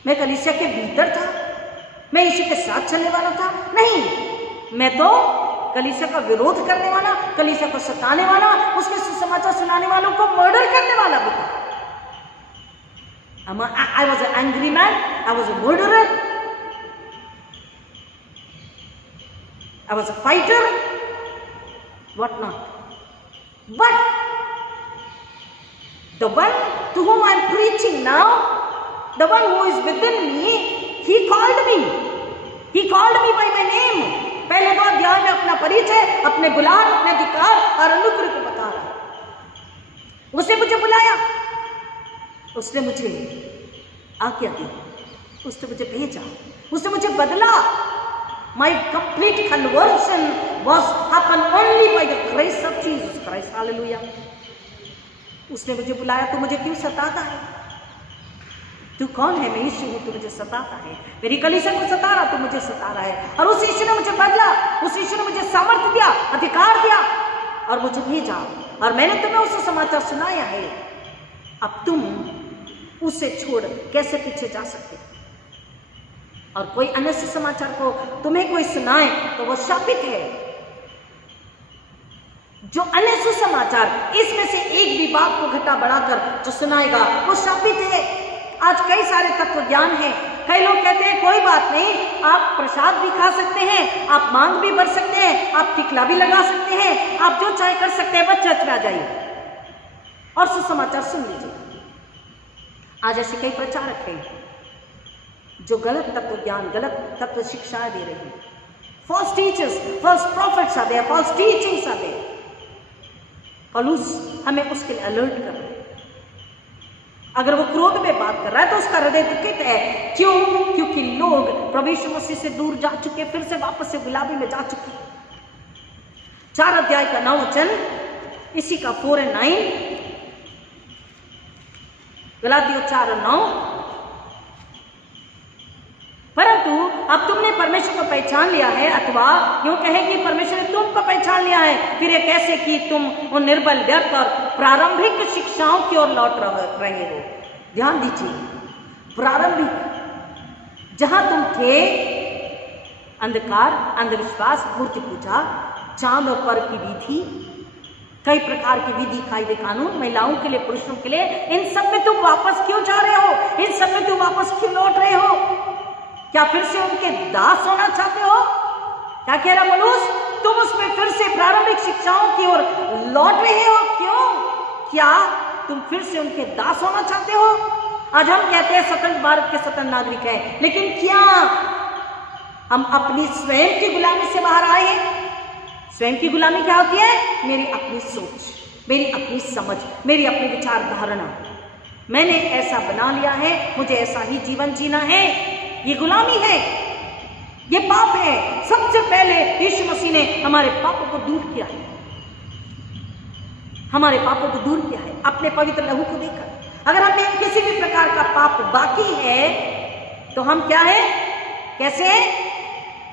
मैं कलीसिया के भीतर था? मैं यीशु के साथ चलने वाला था? नहीं, मैं तो कलीसिया का विरोध करने वाला, कलीसिया को सताने वाला, उसके सुसमाचार सुनाने वालों को मर्डर करने वाला भी था। I was an angry man, I was a murderer, I was a fighter, what not. But the one to whom I am preaching now, the one who is within me, he called me. He called me by my name. पहले दो अध्याय में अपना परिचय, अपने बुलाहट, अपने अधिकार और अनुग्रह को बता रहा। उसने मुझे बुलाया, उसने मुझे आज्ञा दी, उसने मुझे भेजा, उसने मुझे बदला। My complete conversion was happened only by the grace of Jesus Christ. Hallelujah. उसने मुझे बुलाया तो मुझे क्यों सताता है? तू कौन है? मैं यीशु हूं, तू मुझे सताता है। मेरी कलीसिया को सता रहा, तू मुझे सता रहा है। और उस यीशु ने मुझे बदला, उस यीशु ने मुझे सामर्थ्य दिया, अधिकार दिया और मुझे भेजा, और मैंने तुम्हें उससे समाचार सुनाया है। अब तुम उसे छोड़ कैसे पीछे जा सकते? और कोई अन्य समाचार को तुम्हें कोई सुनाए तो वो शापित है। जो अन्य सुसमाचार इसमें से एक भी बात को घटा बढ़ाकर जो सुनाएगा वो शापित है। आज कई सारे तत्व ज्ञान हैं। कई लोग कहते हैं कोई बात नहीं, आप प्रसाद भी खा सकते हैं, आप मांग भी भर सकते हैं, आप टिकला भी लगा सकते हैं, आप जो चाहे कर सकते हैं, बस चर्च में आ जाइए और सुसमाचार सुन लीजिए। आज ऐसे कई प्रचारक हैं जो गलत तत्व ज्ञान, गलत तत्व शिक्षाएं दे रहे हैं। फॉल्स टीचर्स, फॉल्स प्रॉफिट्स आते हैं, फॉल्स टीचिंग्स आते हैं। पौलुस हमें उसके लिए अलर्ट कर रहे हैं। अगर वो क्रोध में बात कर रहा है तो उसका हृदय दुखित है। क्यों? क्योंकि लोग प्रभु यीशु मसीह से दूर जा चुके, फिर से वापस से गुलामी में जा चुके। 4 अध्याय का 9 वचन, इसी का 4 और 9, गलातियों 4 और 9। परंतु अब तुमने परमेश्वर को पहचान लिया है, अथवा यूं कहे कि परमेश्वर ने तुमको पहचान लिया है, फिर ये कैसे कि तुम उन निर्बल, व्यर्थ और प्रारंभिक शिक्षाओं की ओर लौट रहे हो। ध्यान दीजिए, प्रारंभिक, जहां तुम थे, अंधकार, अंधविश्वास, मूर्ति पूजा, चांद और पर्व की विधि, कई प्रकार की विधि, कायदे, कानून, महिलाओं के लिए, पुरुषों के लिए, इन सब में तुम वापस क्यों जा रहे हो? इन सब में तुम वापस क्यों लौट रहे हो? क्या फिर से उनके दास होना चाहते हो? क्या कह रहा पौलुस? तुम उसमें फिर से प्रारंभिक शिक्षाओं की ओर लौट रहे हो। क्यों? क्या तुम फिर से उनके दास होना चाहते हो? आज हम कहते हैं स्वतंत्र भारत के स्वतंत्र नागरिक हैं, लेकिन क्या हम अपनी स्वयं की गुलामी से बाहर आए हैं? स्वयं की गुलामी क्या होती है? मेरी अपनी सोच, मेरी अपनी समझ, मेरी अपनी विचार धारणा, मैंने ऐसा बना लिया है, मुझे ऐसा ही जीवन जीना है। ये गुलामी है, ये पाप है। सबसे पहले यीशु मसीह ने हमारे पापों को दूर किया है, हमारे पापों को दूर किया है अपने पवित्र लहू को देकर। अगर हमें किसी भी प्रकार का पाप बाकी है तो हम क्या है? कैसे हैं?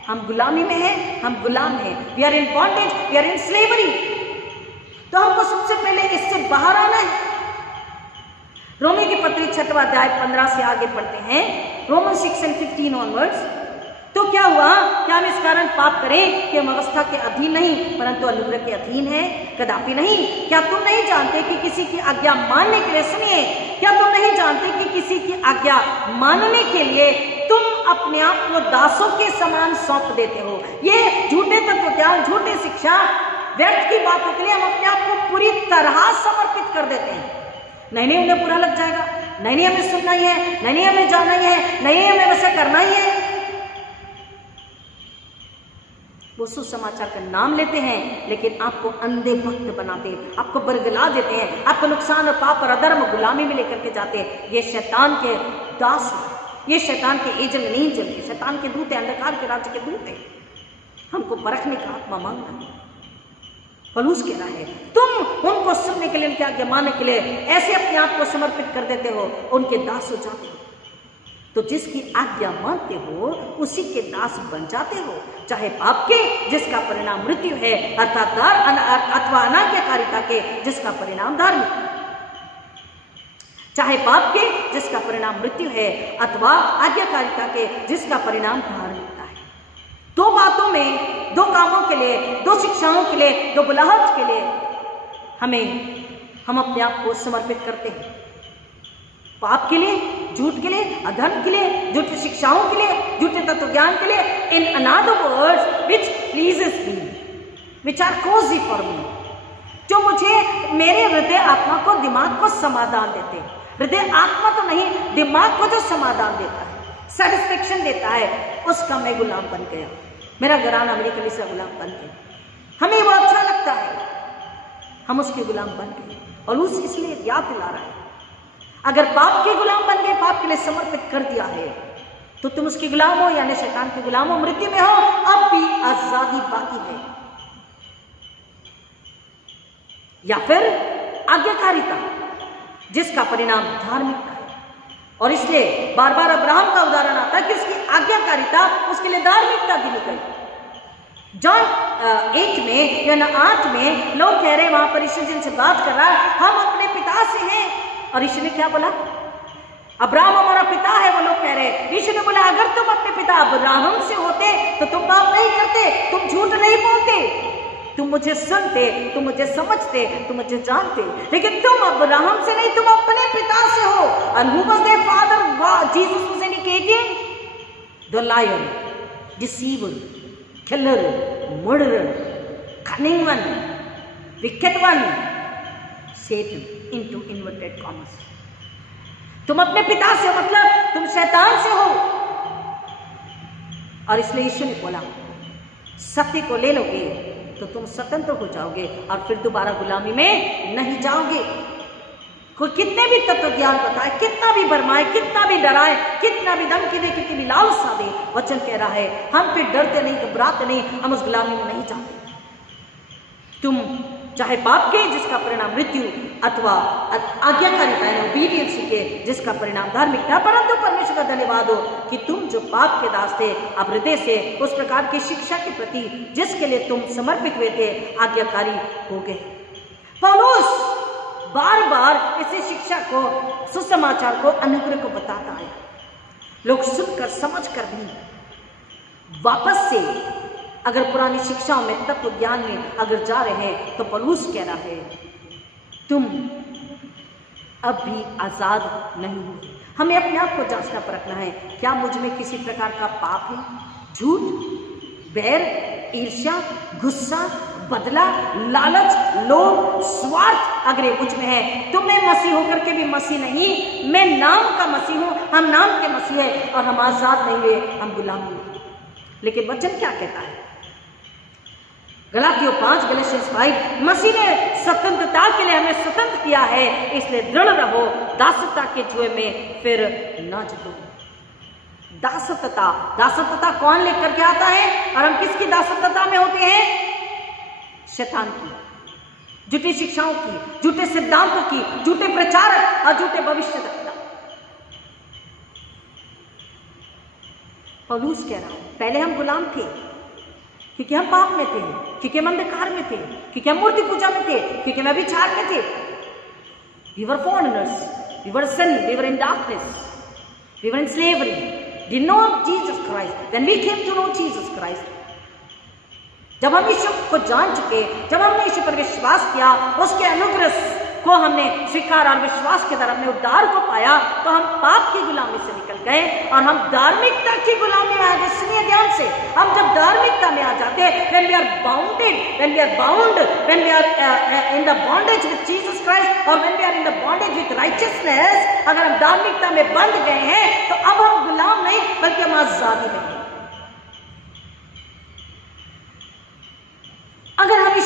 हम गुलामी में हैं, हम गुलाम हैं। We are in bondage, we are in slavery. तो हमको सबसे पहले इससे बाहर आना है। रोमी की पत्री 6वां अध्याय 15 से आगे पढ़ते हैं, रोमन 6 and 15 ऑनवर्ड्स। तो क्या हुआ? क्या हम इस कारण पाप करें कि हम अवस्था के अधीन नहीं परंतु अनुग्रह के अधीन है? कदापि नहीं। क्या तुम नहीं जानते कि किसी की आज्ञा मानने के लिए, सुनिए, क्या तुम नहीं जानते कि किसी की आज्ञा मानने के लिए तुम अपने आप को दासों के समान सौंप देते हो? ये झूठे तत्व ज्ञान, झूठे शिक्षा, व्यर्थ की बातों के लिए हम अपने आप को पूरी तरह समर्पित कर देते हैं। नहीं, उन्हें बुरा लग जाएगा, नहीं, हमें सुनना ही है, नहीं, हमें जाना ही है, नहीं, हमें वैसा करना ही है। वो सुसमाचार का नाम लेते हैं, लेकिन आपको अंधे भक्त बनाते हैं, आपको बरगला देते हैं, आपको नुकसान और पाप और अधर्म गुलामी में लेकर के जाते हैं। ये शैतान के दास हैं, ये शैतान के एजेंट नहीं चलते, शैतान के दूत हैं, अंधकार के राज्य के दूत हैं। हमको परखने का आत्मा मांगना है। पौलुस कह रहा है तुम उनको सुनने के लिए, उनकी आज्ञा मानने के लिए ऐसे अपने आप को समर्पित कर देते हो, उनके दास हो जाते हो। तो जिसकी आज्ञा मानते हो उसी के दास बन जाते हो, चाहे पाप के जिसका परिणाम मृत्यु है अर्थात अथवा अनाज्ञाकारिता के जिसका परिणाम धार्मिकता, चाहे पाप के जिसका परिणाम मृत्यु है अथवा आज्ञाकारिता के जिसका परिणाम धार्मिकता है। दो बातों में, दो कामों के लिए, दो शिक्षाओं के लिए, दो बुलाहट के लिए हम अपने आप को समर्पित करते हैं। पाप के लिए, झूठ के लिए, अधर्म के लिए, झूठी शिक्षाओं के लिए, झूठे तत्व ज्ञान के लिए, in another words which pleases me, which are cosy for me, जो मुझे मेरे हृदय आत्मा को, दिमाग को समाधान देते हैं। हृदय आत्मा तो नहीं, दिमाग को जो समाधान देता है, सेटिस्फेक्शन देता है, उसका मैं गुलाम बन गया। मेरा घराना मेरी कलीसिया गुलाम बन गया, हमें वो अच्छा लगता है, हम उसके गुलाम बन गए। और उस इसलिए याद दिला रहा है, अगर पाप के गुलाम बन गए, पाप के लिए समर्पित कर दिया है, तो तुम उसके गुलाम हो, यानी शैतान के गुलाम हो, मृत्यु में हो, अब भी आजादी बाकी है। या फिर आज्ञाकारिता जिसका परिणाम धार्मिकता है। और इसलिए बार बार अब्राहम का उदाहरण आता है कि उसकी आज्ञाकारिता उसके लिए धार्मिकता गिनी गई। जॉन 8 में या 8 में लोग कह रहे हैं, वहां पर यीशु जिनसे बात कर रहा है, हम अपने पिता से हैं। और यीशु ने क्या बोला? अब्राहम हमारा पिता है। वो लोग कह रहे हैं, यीशु ने बोला अगर तुम अपने पिता अब्राहम से होते तो तुम पाप नहीं करते, तुम झूठ नहीं बोलते, तुम मुझे सुनते, तुम मुझे समझते, तुम मुझे जानते, लेकिन तुम अब्राहम से नहीं, तुम अपने पिता से हो। And who was their father? God. Jesus was indicating the liar, deceiver, killer, murderer, cunning one, wicked one, Satan into inverted commas. तुम अपने पिता से हो, मतलब तुम शैतान से हो। और इसलिए यीशु ने बोला सत्य को ले लोगे तो तुम स्वतंत्र हो जाओगे और फिर दोबारा गुलामी में नहीं जाओगे। कोई कितने भी तत्व ज्ञान बताए, कितना भी भरमाए, कितना भी डराए, कितना भी धमकी दे, कितनी भी लालसा दे, वचन कह रहा है हम फिर डरते नहीं, घबराते नहीं, हम उस गुलामी में नहीं जाते। तुम चाहे पाप के जिसका परिणाम मृत्यु अथवा आज्ञाकारिता है, ओबीडियंस के जिसका परिणाम धार्मिकता, परंतु परमेश्वर का धन्यवाद हो कि तुम जो पाप के दास थे अब हृदय से उस प्रकार की शिक्षा के प्रति जिसके लिए तुम समर्पित हुए थे आज्ञाकारी हो गए। पौलुस बार बार इसी शिक्षा को, सुसमाचार को, अनुग्रह को बताता है। लोग सुनकर समझकर भी वापस से अगर पुरानी शिक्षाओं में, तत्व ज्ञान में अगर जा रहे हैं तो पौलुस कह रहा है तुम अब भी आजाद नहीं हो। हमें अपने आप को जांचना परखना है, क्या मुझ में किसी प्रकार का पाप है? झूठ, बैर, ईर्ष्या, गुस्सा, बदला, लालच, लोभ, स्वार्थ अगर ये मुझ में है तो मैं मसीह होकर के भी मसीह नहीं, मैं नाम का मसीह हूं। हम नाम के मसीह है और हम आजाद नहीं हुए, हम गुलाम हुए। लेकिन वचन क्या कहता है? गलातियों 5, गलातियंस 5, मसीह ने स्वतंत्रता के लिए हमें स्वतंत्र किया है, इसलिए दृढ़ रहो, दासता के जुए में फिर न जलो। दासता, दासता कौन लेकर के आता है और हम किसकी दासता में होते हैं? शैतान की, झूठी शिक्षाओं की, झूठे सिद्धांतों की, झूठे प्रचारक और झूठे भविष्यवक्ता। पौलुस कह रहा है पहले हम गुलाम थे क्योंकि हम पाप में थे, क्योंकि हम अंधकार में थे, क्योंकि हम मूर्ति पूजा में थे, क्योंकि हम व्यभिचार में थे। We were foreigners, we were sin, we were in darkness, we were in slavery, didn't know Jesus Christ. Then we came to know Jesus Christ. जब हम यीशु को जान चुके, जब हमने यीशु पर विश्वास किया, उसके अनुग्रह को हमने स्वीकार और विश्वास के द्वारा हमने उद्धार को पाया, तो हम पाप की गुलामी से निकल गए और हम धार्मिकता की गुलामी में आ गए। सुनिए ध्यान से, हम जब धार्मिकता में आ जाते हैं, when we are bounded, when we are bound, when we are in the bondage with Jesus Christ और when we are in the bondage with righteousness, अगर हम धार्मिकता में बंध गए हैं तो अब हम गुलाम नहीं बल्कि हम आजादी में हैं।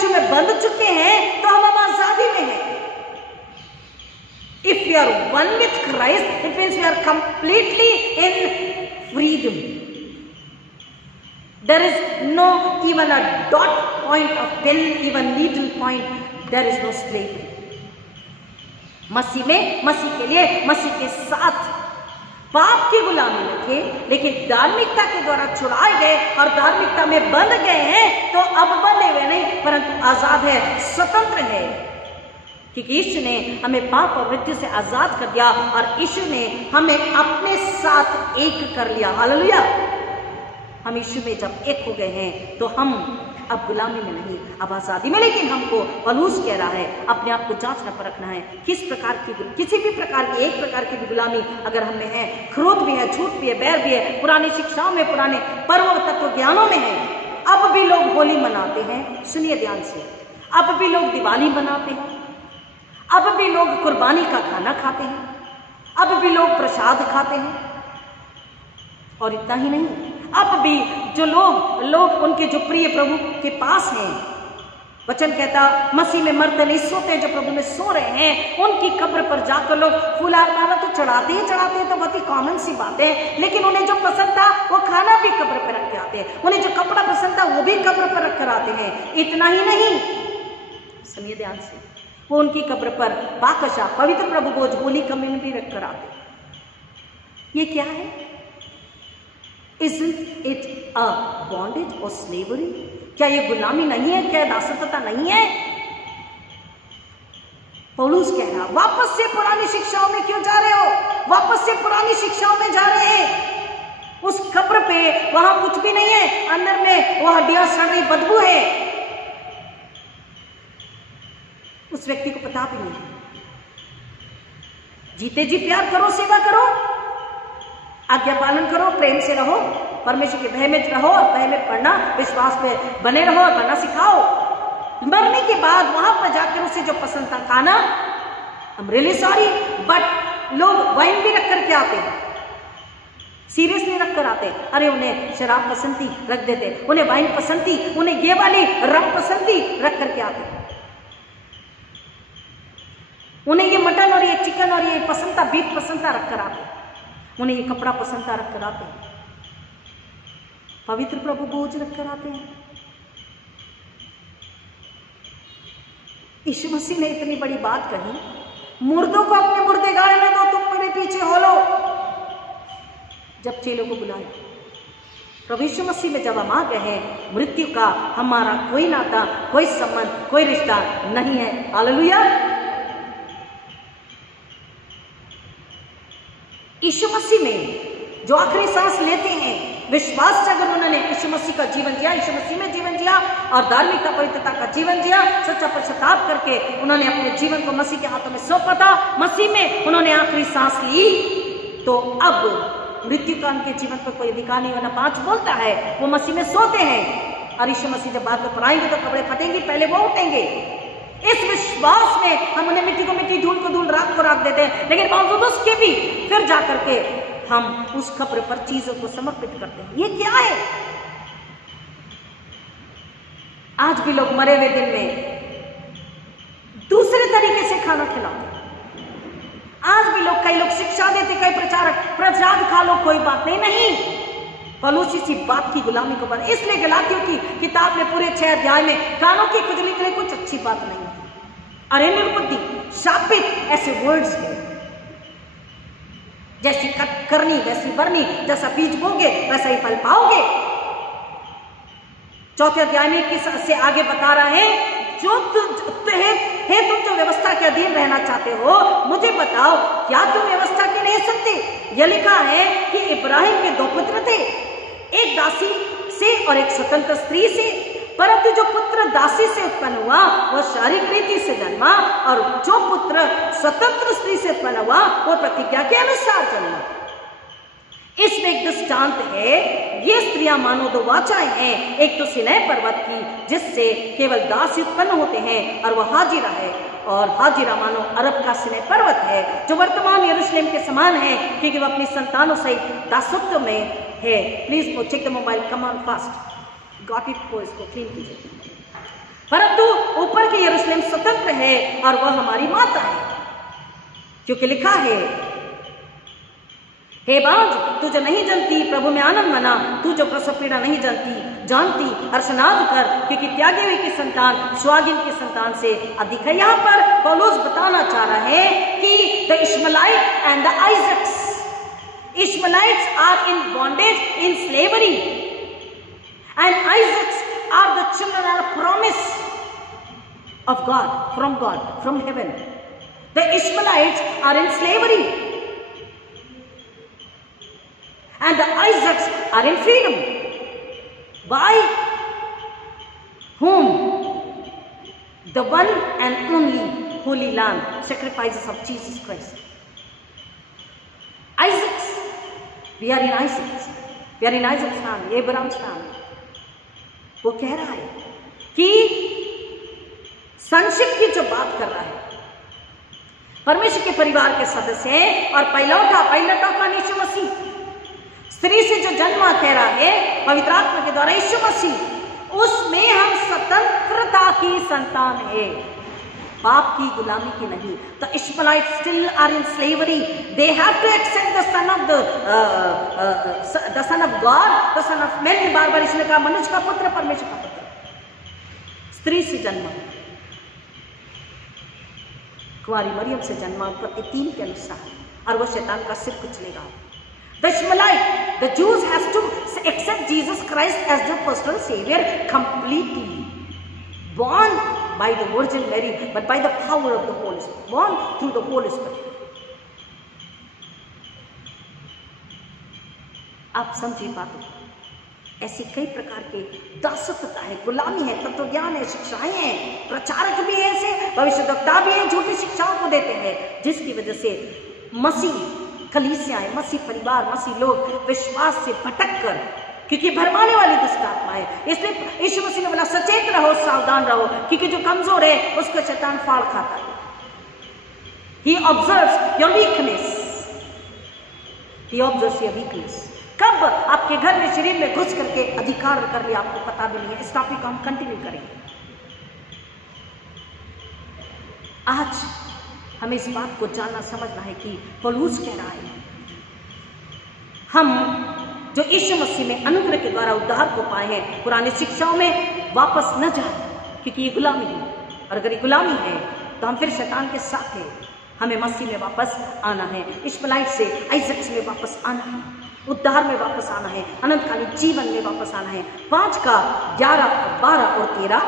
यीशु में बंध चुके हैं तो हम आजादी में हैं। If we are one with Christ, it means we are completely in freedom. There is no even a dot point of pen, even needle point. There is no slavery. मसीह में, मसीह के लिए, मसीह के साथ पाप की गुलामी में थे, लेकिन धार्मिकता के द्वारा छुड़ाए गए और धार्मिकता में बंध गए हैं। तो अब बंधे हुए नहीं, परंतु आजाद है, स्वतंत्र है, क्योंकि यीशु ने हमें पाप और मृत्यु से आजाद कर दिया और यीशु ने हमें अपने साथ एक कर लिया। हालेलुया। हम यीशु में जब एक हो गए हैं तो हम अब गुलामी में नहीं, अब आजादी में। लेकिन हमको पौलुस कह रहा है अपने आप को जांचना परखना है, किस प्रकार की, किसी भी प्रकार की, एक प्रकार की भी गुलामी अगर हम में है, क्रोध भी है, झूठ भी है, बैर भी है, पुरानी शिक्षाओं में, पुराने पर्व तत्व ज्ञानों में है। अब भी लोग होली मनाते हैं, सुनिए ध्यान से, अब भी लोग दिवाली मनाते हैं, अब भी लोग कुर्बानी का खाना खाते हैं, अब भी लोग प्रसाद खाते हैं। और इतना ही नहीं, अब भी जो लोग उनके जो प्रिय प्रभु के पास हैं, वचन कहता मसीह में मरते नहीं सोते, जो प्रभु में सो रहे हैं, उनकी कब्र पर जाकर लोग फूलार माला तो चढ़ाते ही चढ़ाते हैं, तो बहुत ही कॉमन सी बात है। लेकिन उन्हें जो पसंद था वो खाना भी कब्र पर रख के आते हैं, उन्हें जो कपड़ा पसंद था वो भी कब्र पर रख कर आते हैं। इतना ही नहीं, सुनिए ध्यान से, वो उनकी कब्र पर बाकशा पवित्र प्रभु भोज होली कम्युन भी रख कर आते। ये क्या है? Isn't it a bondage or slavery? क्या ये गुलामी नहीं है? क्या दासत्वता नहीं है? पौलुस कह रहा, वापस से पुरानी शिक्षाओं में क्यों जा रहे हो? वापस से पुरानी शिक्षाओं में जा रहे हैं। उस कब्र पे वहां कुछ भी नहीं है, अंदर में वो हड्डियां सड़ रही बदबू है। उस व्यक्ति को पता भी नहीं। जीते जी प्यार करो, सेवा करो, आज्ञा पालन करो, प्रेम से रहो, परमेश्वर के भय में रहो और भय में पढ़ना, विश्वास में बने रहो और बनना सिखाओ। मरने के बाद वहां पर जाकर उसे जो पसंद था खाना, I'm really sorry, बट लोग वाइन भी रख करके आते हैं, सीरियस नहीं रख कर आते। अरे उन्हें शराब पसंद थी, रख देते, उन्हें वाइन पसंद थी, उन्हें ये वाली रम पसंद थी, रख करके आते। उन्हें ये मटन और ये चिकन और ये पसंद था, बीफ पसंद था, रख कर आते। उन्हें ये कपड़ा पसंद था, रख कर आते हैं। पवित्र प्रभु भोज रख कर आते हैं। यीशु मसीह ने इतनी बड़ी बात कही, मुर्दों को अपने मुर्दे गाड़ने दो, तुम मेरे पीछे हो लो। जब चेलों को बुलाया, प्रभु यीशु मसीह में जब हम आ गए हैं, मृत्यु का हमारा कोई नाता, कोई संबंध, कोई रिश्ता नहीं है। हालेलुया। यीशु मसीह में जो आखिरी सांस लेते हैं, विश्वास से अगर उन्होंने यीशु मसीह का जीवन जिया, यीशु मसीह में जीवन जिया और धार्मिकता पवित्रता का जीवन जिया, सच्चा पश्चाताप करके उन्होंने अपने जीवन को मसीह के हाथों में सौंपा था, मसीह में उन्होंने आखिरी सांस ली, तो अब मृत्यु का उनके जीवन पर कोई अधिकार नहीं होना। 5 बोलता है वो मसीह में सोते हैं और यीशु मसीह जब बाद में पर आएंगे तो कपड़े फटेंगे, पहले वो उठेंगे। इस विश्वास में हम उन्हें मिट्टी को मिट्टी, धूल को धूल, राख को राख देते हैं, लेकिन बावजूद उसके भी फिर जाकर के हम उस कब्र पर चीजों को समर्पित करते हैं। ये क्या है? आज भी लोग मरे हुए दिन में दूसरे तरीके से खाना खिलाते हैं। आज भी लोग, कई लोग शिक्षा देते, कई प्रचारक प्रसाद खा लो कोई बात नहीं, नहीं। पौलुस इसी बात की गुलामी को बना, इसलिए गलातियों की किताब में पूरे 6 अध्याय में कानों की खुजली के लिए कुछ अच्छी बात नहीं है। अरे निर्बुद्धि, शापित, ऐसे वर्ड्स हैं। जैसी करनी वैसी भरनी, जैसा बीज बोगे वैसा ही फल पाओगे। 4 अध्याय में किस से आगे बता रहा है, जो तुम जो व्यवस्था के अधीन रहना चाहते हो, मुझे बताओ क्या तुम व्यवस्था के नहीं सुनते? यह लिखा है कि इब्राहिम के 2 पुत्र थे, एक दासी से और एक स्वतंत्र स्त्री से, परंतु जो पुत्र दासी से उत्पन्न हुआ वह शारीरिक रीति से जन्मा और जो पुत्र स्वतंत्र स्त्री से उत्पन्न हुआ वह प्रतिज्ञा के अनुसार जन्मा। इसमें एक दृष्टांत है, ये स्त्रियां मानो 2 वाचाएं हैं, एक तो सिनै पर्वत की जिससे केवल दास उत्पन्न होते हैं और वह हाजिरा है, और हाजिरा मानो अरब का सिनै पर्वत है जो वर्तमान यरूशलेम के समान है, क्योंकि वह अपनी संतानों सहित दासत्व में है। Please check the mobile, come on fast, got it को इसको क्लीन कीजिए। परंतु ऊपर की यरूशलेम स्वतंत्र है और वह हमारी माता है, क्योंकि लिखा है, हे बाज तू जो नहीं जानती प्रभु में आनंद मना, तू जो प्रसव पीड़ा नहीं जानती हर्षनाद कर, क्योंकि त्यागी हुई की संतान स्वागिन की संतान से अधिक है। यहाँ पर पौलुस बताना चाह रहा है कि the Ishmaelites and the Isaacs, Ishmaelites are in bondage, in slavery, and Isaacs are the children of promise of God, from heaven. The Ishmaelites are in slavery, and the Isaacs are in freedom. By whom? The one and only Holy Lamb, sacrifices of Jesus Christ. Isaacs, we are in Isaacs, we are in Isaac's family, Abraham's family. वो कह रहा है कि संक्षिप्त की जो बात कर रहा है, परमेश्वर के परिवार के सदस्य हैं और पहिलौठा का यीशु मसीह, स्त्री से जो जन्मा कह रहा है पवित्र आत्मा के द्वारा यीशु मसीह, उसमें हम स्वतंत्रता की संतान है, पाप की गुलामी की नहीं। The Ishmaelites still are in slavery. They have to accept the son of God, the son of man। बार बार इसने कहा मनुष्य का पुत्र, परमेश्वर का पुत्र, स्त्री से जन्मा, कुंवारी मरियम से जन्मा, उत्पत्ति 3 के अनुसार, और वो शैतान का सिर कुचलेगा। The Ishmaelite, the Jews has to accept Jesus Christ as their personal savior completely, born by the Virgin Mary, but by the power of the Holy Spirit, born through the Holy Spirit। आप समझिए बात, ऐसी कई प्रकार के दासत्वता है, गुलामी है, तत्वज्ञान है, शिक्षाएं हैं, प्रचारक भी है, ऐसे भविष्यद्वक्ता भी है, झूठी शिक्षाओं को देते हैं, जिसकी वजह से मसीह कलीसियाएं, मसीह परिवार, मसीह लोग विश्वास से भटक कर, क्योंकि भरमाने वाली दुष्ट आत्मा है, इसलिए यीशु मसीह ने बोला सचेत रहो, सावधान रहो, क्योंकि जो कमजोर है उसको शैतान फाड़ खाता है। He observes your weakness, he observes your weakness। कब आपके घर में शरीर में घुस करके अधिकार कर लिया आपको पता भी नहीं है। इस टॉपिक को हम कंटिन्यू करेंगे। आज हमें इस बात को जानना समझना है कि पौलुस कह रहा है, हम जो यीशु मसीह में अनुग्रह के द्वारा उद्धार को पाए हैं, पुरानी शिक्षाओं में वापस न जाए, क्योंकि ये गुलामी है, और अगर ये गुलामी है तो हम फिर शैतान के साथ हैं। हमें मसीह में वापस आना है, इश्माइलाइट से आइजक्स में वापस आना है, उद्धार में वापस आना है, अनंतकालीन जीवन में वापस आना है। 5 का 11, 12 और 13,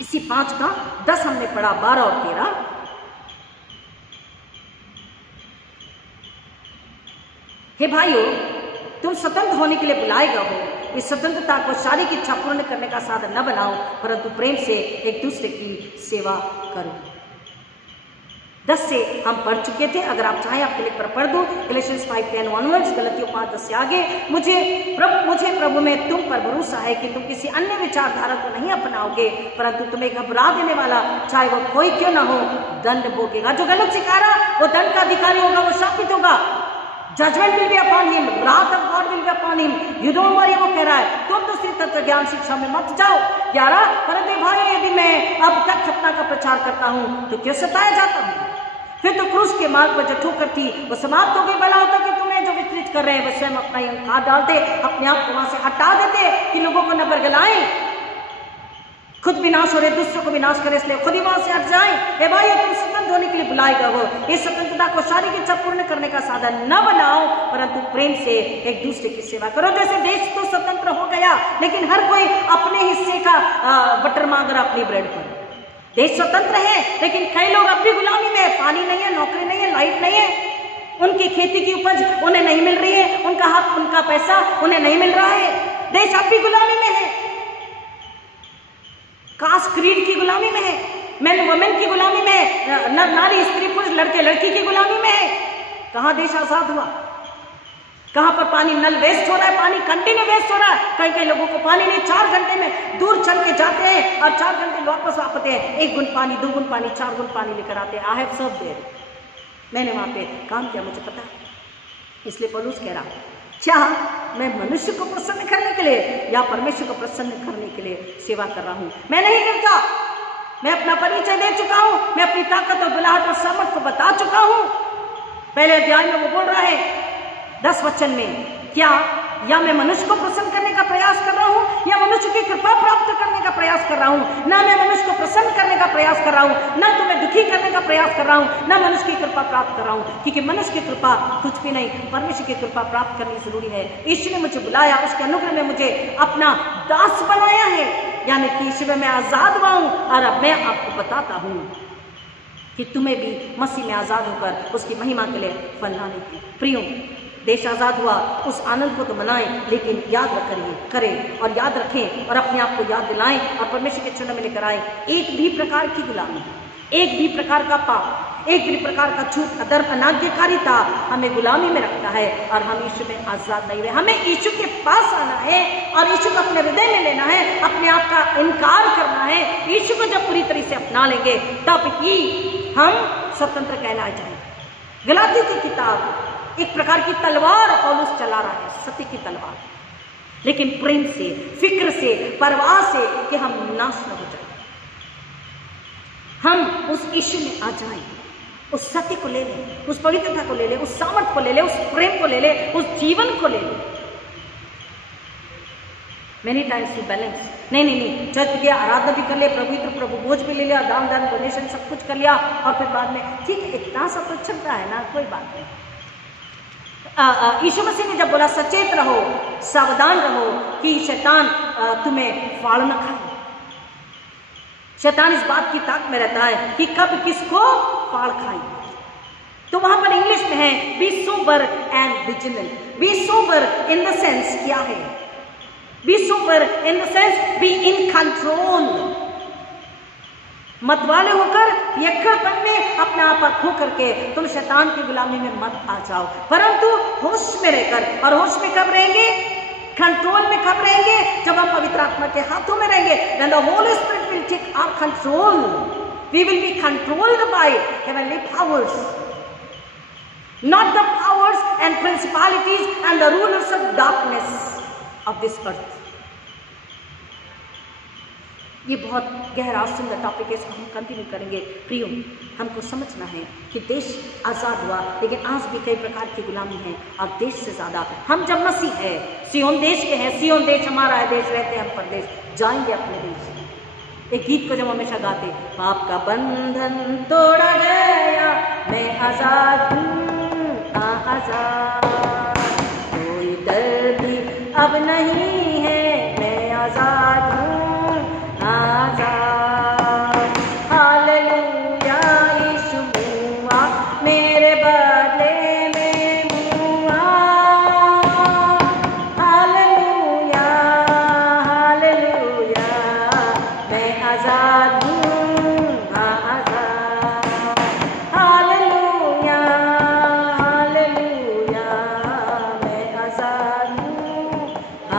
इसी 5 का 10 हमने पढ़ा, 12 और 13। हे भाइयों, तुम स्वतंत्र होने के लिए बुलाए गए हो। इस स्वतंत्रता को शारीरिक इच्छा पूर्ण करने का साधन न बनाओ, परंतु प्रेम से एक दूसरे की सेवा करो। 10 से हम पढ़ चुके थे, अगर आप चाहें आपके लिए पढ़ दो। गैलेशियंस 5:10 ऑनवर्ड्स, गलतियों 5:10 से आगे। मुझे प्रभु में तुम पर भरोसा है कि तुम किसी अन्य विचारधारा को नहीं अपनाओगे, परंतु तुम्हें घबरा देने वाला, चाहे वो कोई क्यों ना हो, दंड भोगेगा। जो गलत सिखारा वो दंड का अधिकारी होगा, वो शापित होगा। Judgement will be upon him, wrath of God will be upon him। You don't worry, वो कह रहा है तुम दूसरी तत्व ज्ञान शिक्षा में मत जाओ। 11, परंतु भाई यदि मैं अब तक सपना का प्रचार करता हूँ तो क्यों सताया जाता हूँ? फिर तो क्रूस के मार्ग पर जो ठोकर थी वो समाप्त हो गई। भला होता कि तुम्हें जो वितरित कर रहे हैं वो स्वयं अपना हाथ डालते, अपने आप को वहां से हटा देते कि लोगों को न बरगलाएं। खुद विनाश हो रहे, दूसरों को विनाश करे, इसलिए खुद ही वहां से हट जाए। हे भाई, तुम स्वतंत्र होने के लिए बुलाए गए हो। इस स्वतंत्रता को शारीरिक इच्छा पूर्ण करने का साधन न बनाओ, परंतु प्रेम से एक दूसरे की सेवा करो। जैसे देश तो स्वतंत्र हो गया, लेकिन हर कोई अपने हिस्से का बटर मांग रहा अपनी ब्रेड पर। देश स्वतंत्र है, लेकिन कई लोग अपनी गुलामी में है। पानी नहीं है, नौकरी नहीं है, लाइट नहीं है, उनकी खेती की उपज उन्हें नहीं मिल रही है, उनका हक, उनका पैसा उन्हें नहीं मिल रहा है। देश अपनी गुलामी में है, कास्ट क्रीड की गुलामी में है, मैन वुमेन की गुलामी में है, नर नारी, स्त्री पुरुष, लड़के लड़की की गुलामी में है। कहां देश आजाद हुआ? कहां पर पानी नल वेस्ट हो रहा है, पानी कंटिन्यू वेस्ट हो रहा है। कई कई लोगों को पानी नहीं, 4 घंटे में दूर चल के जाते हैं और 4 घंटे वापस आते हैं, 1 गुण पानी, 2 गुण पानी, 4 गुण पानी लेकर आते हैं। आई हैव सर्व्ड देयर, मैंने वहां पे काम किया, मुझे पता है। इसलिए पौलुस कह रहा क्या मैं मनुष्य को प्रसन्न करने के लिए या परमेश्वर को प्रसन्न करने के लिए सेवा कर रहा हूं? मैं नहीं करता। मैं अपना परिचय दे चुका हूं, मैं अपनी ताकत और बुलाहट और सामर्थ को बता चुका हूं। पहले अध्याय में वो बोल रहा है 10 वचन में, क्या या मैं मनुष्य को प्रसन्न करने का प्रयास कर रहा हूं या मनुष्य की कृपा प्राप्त करने का प्रयास कर रहा हूं? ना मैं मनुष्य को प्रसन्न करने का प्रयास कर रहा हूं, ना तुम्हें दुखी करने का प्रयास कर रहा हूं, ना मनुष्य की कृपा प्राप्त कर रहा हूं, क्योंकि मनुष्य की कृपा कुछ भी नहीं, परमेश्वर की कृपा प्राप्त करनी जरूरी है। ईश्वर ने मुझे बुलाया, उसके अनुग्रह ने मुझे अपना दास बनाया है, यानी कि ईश्वर में आजाद हुआ हूं। और अब मैं आपको बताता हूं कि तुम्हें भी मसीह में आजाद होकर उसकी महिमा के लिए फल लाने की। प्रियो, देश आजाद हुआ, उस आनंद को तो मनाएं, लेकिन याद करें और याद रखें और अपने आप को याद दिलाएं और परमेश्वर के चरणों में लेकर आए। एक भी प्रकार की गुलामी, एक भी प्रकार का पाप, एक भी प्रकार का झूठ, अधर्म, अनाज्ञाकारिता हमें गुलामी में रखता है और हम यीशु में आजाद नहीं हुए। हमें यीशु के पास आना है और यीशु को अपने हृदय में लेना है, अपने आप का इनकार करना है। यीशु को जब पूरी तरह से अपना लेंगे तब ही हम स्वतंत्र कहलाए जाएंगे। गलाती की किताब एक प्रकार की तलवार पौलुस चला रहा है, सत्य की तलवार, लेकिन प्रेम से, फिक्र से, परवाह से कि हम नाश न हो जाए। हम उस यीशु में आ जाएं, उस सत्य को ले लें, उस पवित्रता को ले लें, उस सामर्थ को ले लें, उस प्रेम को ले लें, उस जीवन को ले लें। मेनी टाइम्स टू बैलेंस नहीं, चर्च गया, आराधना भी कर लिया, प्रभु भोज भी ले लिया, दान डोनेशन सब कुछ कर लिया और फिर बाद में ठीक है, इतना सब तो चलता है ना, कोई बात नहीं। यीशु मसीह ने जब बोला सचेत रहो, सावधान रहो कि शैतान तुम्हें फाड़ न खाए। शैतान इस बात की ताक में रहता है कि कब किसको फाड़ खाए। तो वहां पर इंग्लिश में है be sober and vigilant. Be sober in the sense क्या है? Be sober in the sense be in control. मतवाले होकर, यक्कड़पन में अपने आप पर खो करके तुम शैतान की गुलामी में मत आ जाओ, परंतु होश में रहकर। और होश में कब रहेंगे? कंट्रोल में कब रहेंगे? जब हम पवित्र आत्मा के हाथों में रहेंगे। When the Holy Spirit will take our control, we will be controlled by heavenly powers, not the powers and principalities and the rulers of darkness of this earth. ये बहुत गहरा सुंदर टॉपिक है, इसको हम कंटिन्यू करेंगे। प्रियो, हमको समझना है कि देश आज़ाद हुआ, लेकिन आज भी कई प्रकार की गुलामी है। और देश से ज़्यादा हम जब मसीह है, सियोन देश के हैं, सियोन देश हमारा है, देश रहते हैं हम परदेश, जाएंगे अपने देश। एक गीत को जब हमेशा गाते, पाप का बंधन तोड़ा गया, मैं आज़ाद हूँ, आज़ाद, कोई डर भी अब नहीं है, मैं आज़ाद हूँ, आज़ाद। हालेलुया, यीशु हुआ मेरे बदले में हुआ। हालेलुया, हालेलुया, मैं आज़ाद हूँ, आज़ाद। हालेलुया, हालेलुया, मैं आज़ाद हूँ,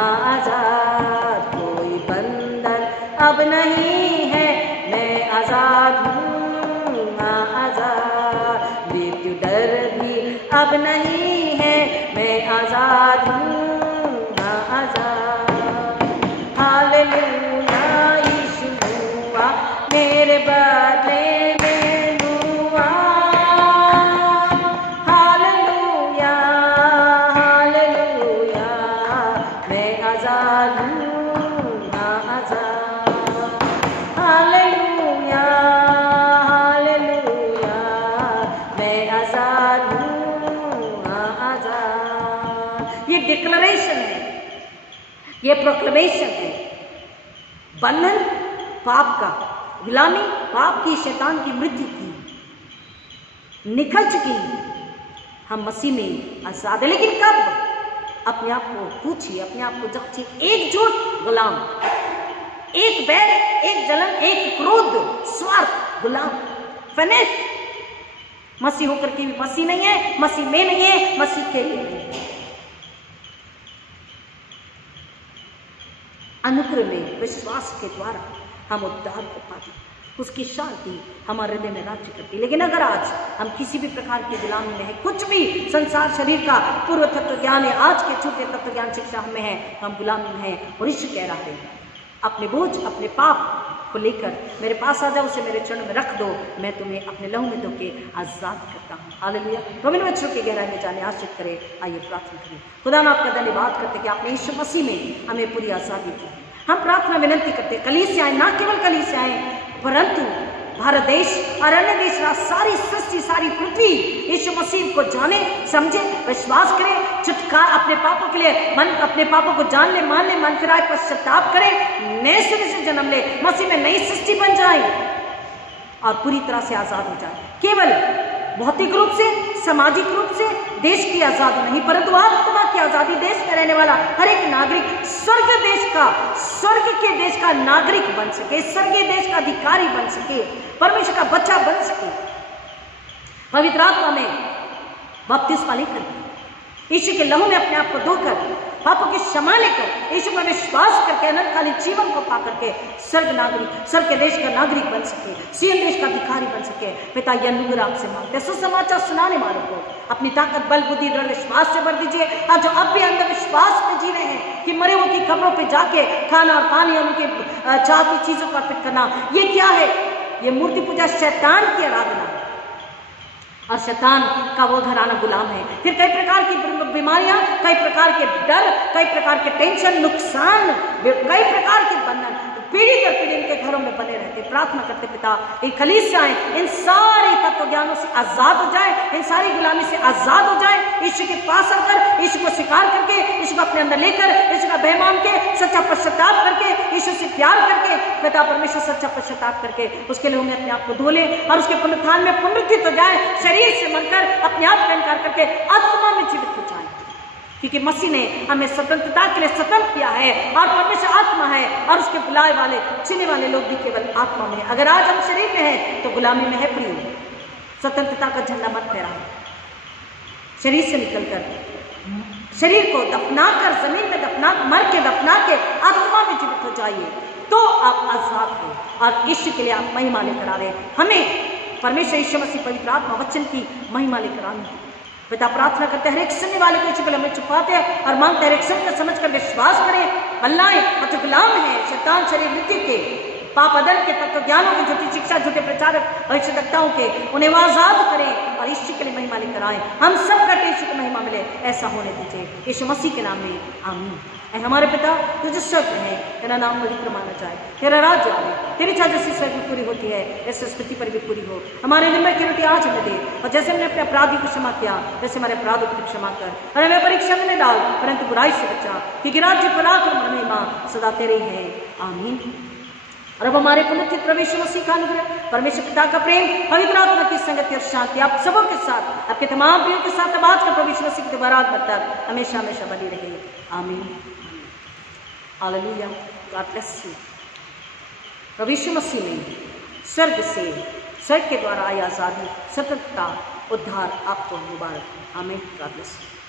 आज़ाद, कोई बंधन अब नहीं है, मैं आज़ाद हूँ, आज़ाद, मृत्यु डर भी अब नहीं है, मैं आज़ाद हूँ, आज़ाद। हालेलुया, यीशु हुआ मेरे बदले में हुआ। हालेलुया, हालेलुया, मैं आज़ाद हूँ, आज़ाद। हालेलुया, हालेलुया, मैं आज़ाद हूँ, आज़ाद। ये डिक्लेरेशन है, ये प्रोक्लेमेशन है। बंधन पाप का, गुलामी पाप की, शैतान की, मृत्यु की निकल चुकी, हम मसीह में आज़ाद है। लेकिन कब? अपने आप को पूछिए, अपने आप को जांचिए। एक झूठ गुलाम, एक बैर, एक जलन, एक क्रोध, स्वार्थ गुलाम, फिनिश। मसीह होकर के भी मसीह नहीं है, मसीह में नहीं है, मसीह के लिए नहीं है। अनुग्रह में विश्वास के द्वारा हम उद्धार को पाते। उसकी शांति हमारे हृदय में राज्य करती है। लेकिन अगर आज हम किसी भी प्रकार की गुलामी में है, कुछ भी संसार शरीर का पूर्व तत्व ज्ञान है, आज के छूटे तत्व ज्ञान शिक्षा हमें है, तो हम गुलामी में है। और ईश्वर कह रहा है अपने बोझ अपने पाप को लेकर मेरे पास आ जाओ, उसे मेरे चरणों में रख दो, मैं तुम्हें अपने लहू में धो के आजाद करता हूँ। हालेलुया। तो इन बच्चों के गहराई में जाने आश्रित करें। आइए प्रार्थना करें। खुदा मैं आपका धन्यवाद करते कि आपने यीशु मसीह में हमें पूरी आज़ादी दी। हम प्रार्थना विनंती करते कलीसियाएं, ना केवल कलीसियाएं परंतु भारत देश और अन्य देश, सारी सृष्टि, सारी पृथ्वी यीशु मसीह को जाने, समझे, विश्वास करे, छुटकारा अपने पापों के लिए मन, अपने पापों को जान ले, मान ले, मन फिराए, पश्चाताप करे, नए सिरे से जन्म ले, मसीह में नई सृष्टि बन जाए और पूरी तरह से आजाद हो जाए। केवल भौतिक रूप से, सामाजिक रूप से देश की आजादी नहीं, परंतु आत्मा की आजादी। देश में रहने वाला हर एक नागरिक स्वर्ग देश का, स्वर्ग के देश का नागरिक बन सके, स्वर्गीय देश का अधिकारी बन सके, परमेश्वर का बच्चा बन सके। पवित्र आत्मा में बपतिस्मा लेकर, यीशु के लहू में अपने आप को धोकर, पापों की क्षमा लेकर, यीशु पर विश्वास करके अनंतकालीन जीवन को पा करके स्वर्ग नागरिक, स्वर्ग के देश का नागरिक बन सके, सियन देश का अधिकारी बन सके। पिता यह अनुग्रह आपसे मांगते हैं। सुसमाचार सुनाने वालों को अपनी ताकत, बल, बुद्धि, दृढ़ विश्वास से भर दीजिए। और जो अब भी अंधविश्वास में जी रहे हैं कि मरे हुओं की कब्रों पर जाके खाना और पानी, उनके चाहती चीजों को अर्पित करना, ये क्या है? ये मूर्ति पूजा शैतान की आराधना और शैतान का वो घराना गुलाम है। फिर कई प्रकार की बीमारियां, कई प्रकार के डर, कई प्रकार के टेंशन, नुकसान, कई प्रकार के बंधन पीढ़ी दर पीढ़ी इनके घरों में बने रहते। प्रार्थना करते पिता, ये कलीसियाएं इन सारे तत्व ज्ञानों से आजाद हो जाए, इन सारी गुलामी से आजाद हो जाए। यीशु के पास आकर, यीशु को स्वीकार करके, यीशु को अपने अंदर लेकर, यीशु का भय मान के, सच्चा पश्चाताप करके, यीशु से प्यार करके, पिता परमेश्वर सच्चा पश्चाताप करके उसके लिए हमें अपने आप को धो ले और उसके पुनरुत्थान में पुनरुत्थित हो जाए, शरीर से मनकर अपने आप का इनकार करके आत्मा में जीवित हो जाए। क्योंकि मसीह ने हमें स्वतंत्रता के लिए स्वतंत्र किया है और परमेश्वर आत्मा है और उसके बुलाए वाले, चुने वाले लोग भी केवल आत्मा में। अगर आज हम शरीर में हैं तो गुलामी में है प्रिय। स्वतंत्रता का झंडा मत फहराएं। शरीर से निकलकर, शरीर को दफनाकर, जमीन में दफना, मर के दफना के आत्मा में जीवित हो जाइए, तो आप आजाद हो और ईश्वर के लिए आप महिमा लेकर आ रहे। हमें परमेश्वर यीशु मसीह पवित्र आत्मा वचन की महिमा लेकर आनी है। पिता प्रार्थना करते हैं हर एक सुनने वाले को यीशु के हमें छुपाते हैं और मांगते हैं हर एक सुनकर समझकर विश्वास करें। अल्लाह और जो गुलाम है शैतान, शरीर, मृत्यु के, पाप, अदल के, तत्व ज्ञानों की, झूठी शिक्षा, झूठे प्रचारक, भविष्यवक्ताओं के, उन्हें वो आजाद करें और यीशु के लिए महिमा लेकर आए। हम सब का यीशु को महिमा मिले, ऐसा होने दीजिए यीशु मसीह के नाम में, आमीन। हमारे पिता जो जिस स्वर्ग में है, तेरा नाम पवित्र माना जाए, तेरा राज्य आए, तेरी इच्छा जैसी स्वर्ग में पूरी होती है ऐसे पृथ्वी पर भी पूरी हो। हमारे दिन भर की रोटी आज हमें दे और जैसे हमने अपने अपराधी को क्षमा किया वैसे हमारे अपराधों को क्षमा कर और हमें परीक्षा में डाल, परंतु बुराई से बचा, क्योंकि राज्य, पराक्रम और महिमा सदा तेरे है, आमीन। और अब हमारे पुनरुत्थित प्रभु मसीह का अनुग्रह, परमेश्वर पिता का प्रेम, पवित्र आत्मा की संगति और शांति आप सबों के साथ, आपके तमाम प्रियों के साथ अब आज का प्रभु मसीह की दोबारा तक हमेशा हमेशा बनी रहे, आमीन। हालेलुया। God bless you. प्रभु यीशु मसीह ने स्वर्ग से, स्वर्ग के द्वारा आई आजादी, स्वतंत्रता, उद्धार आपको मुबारक, आमीन। God bless you.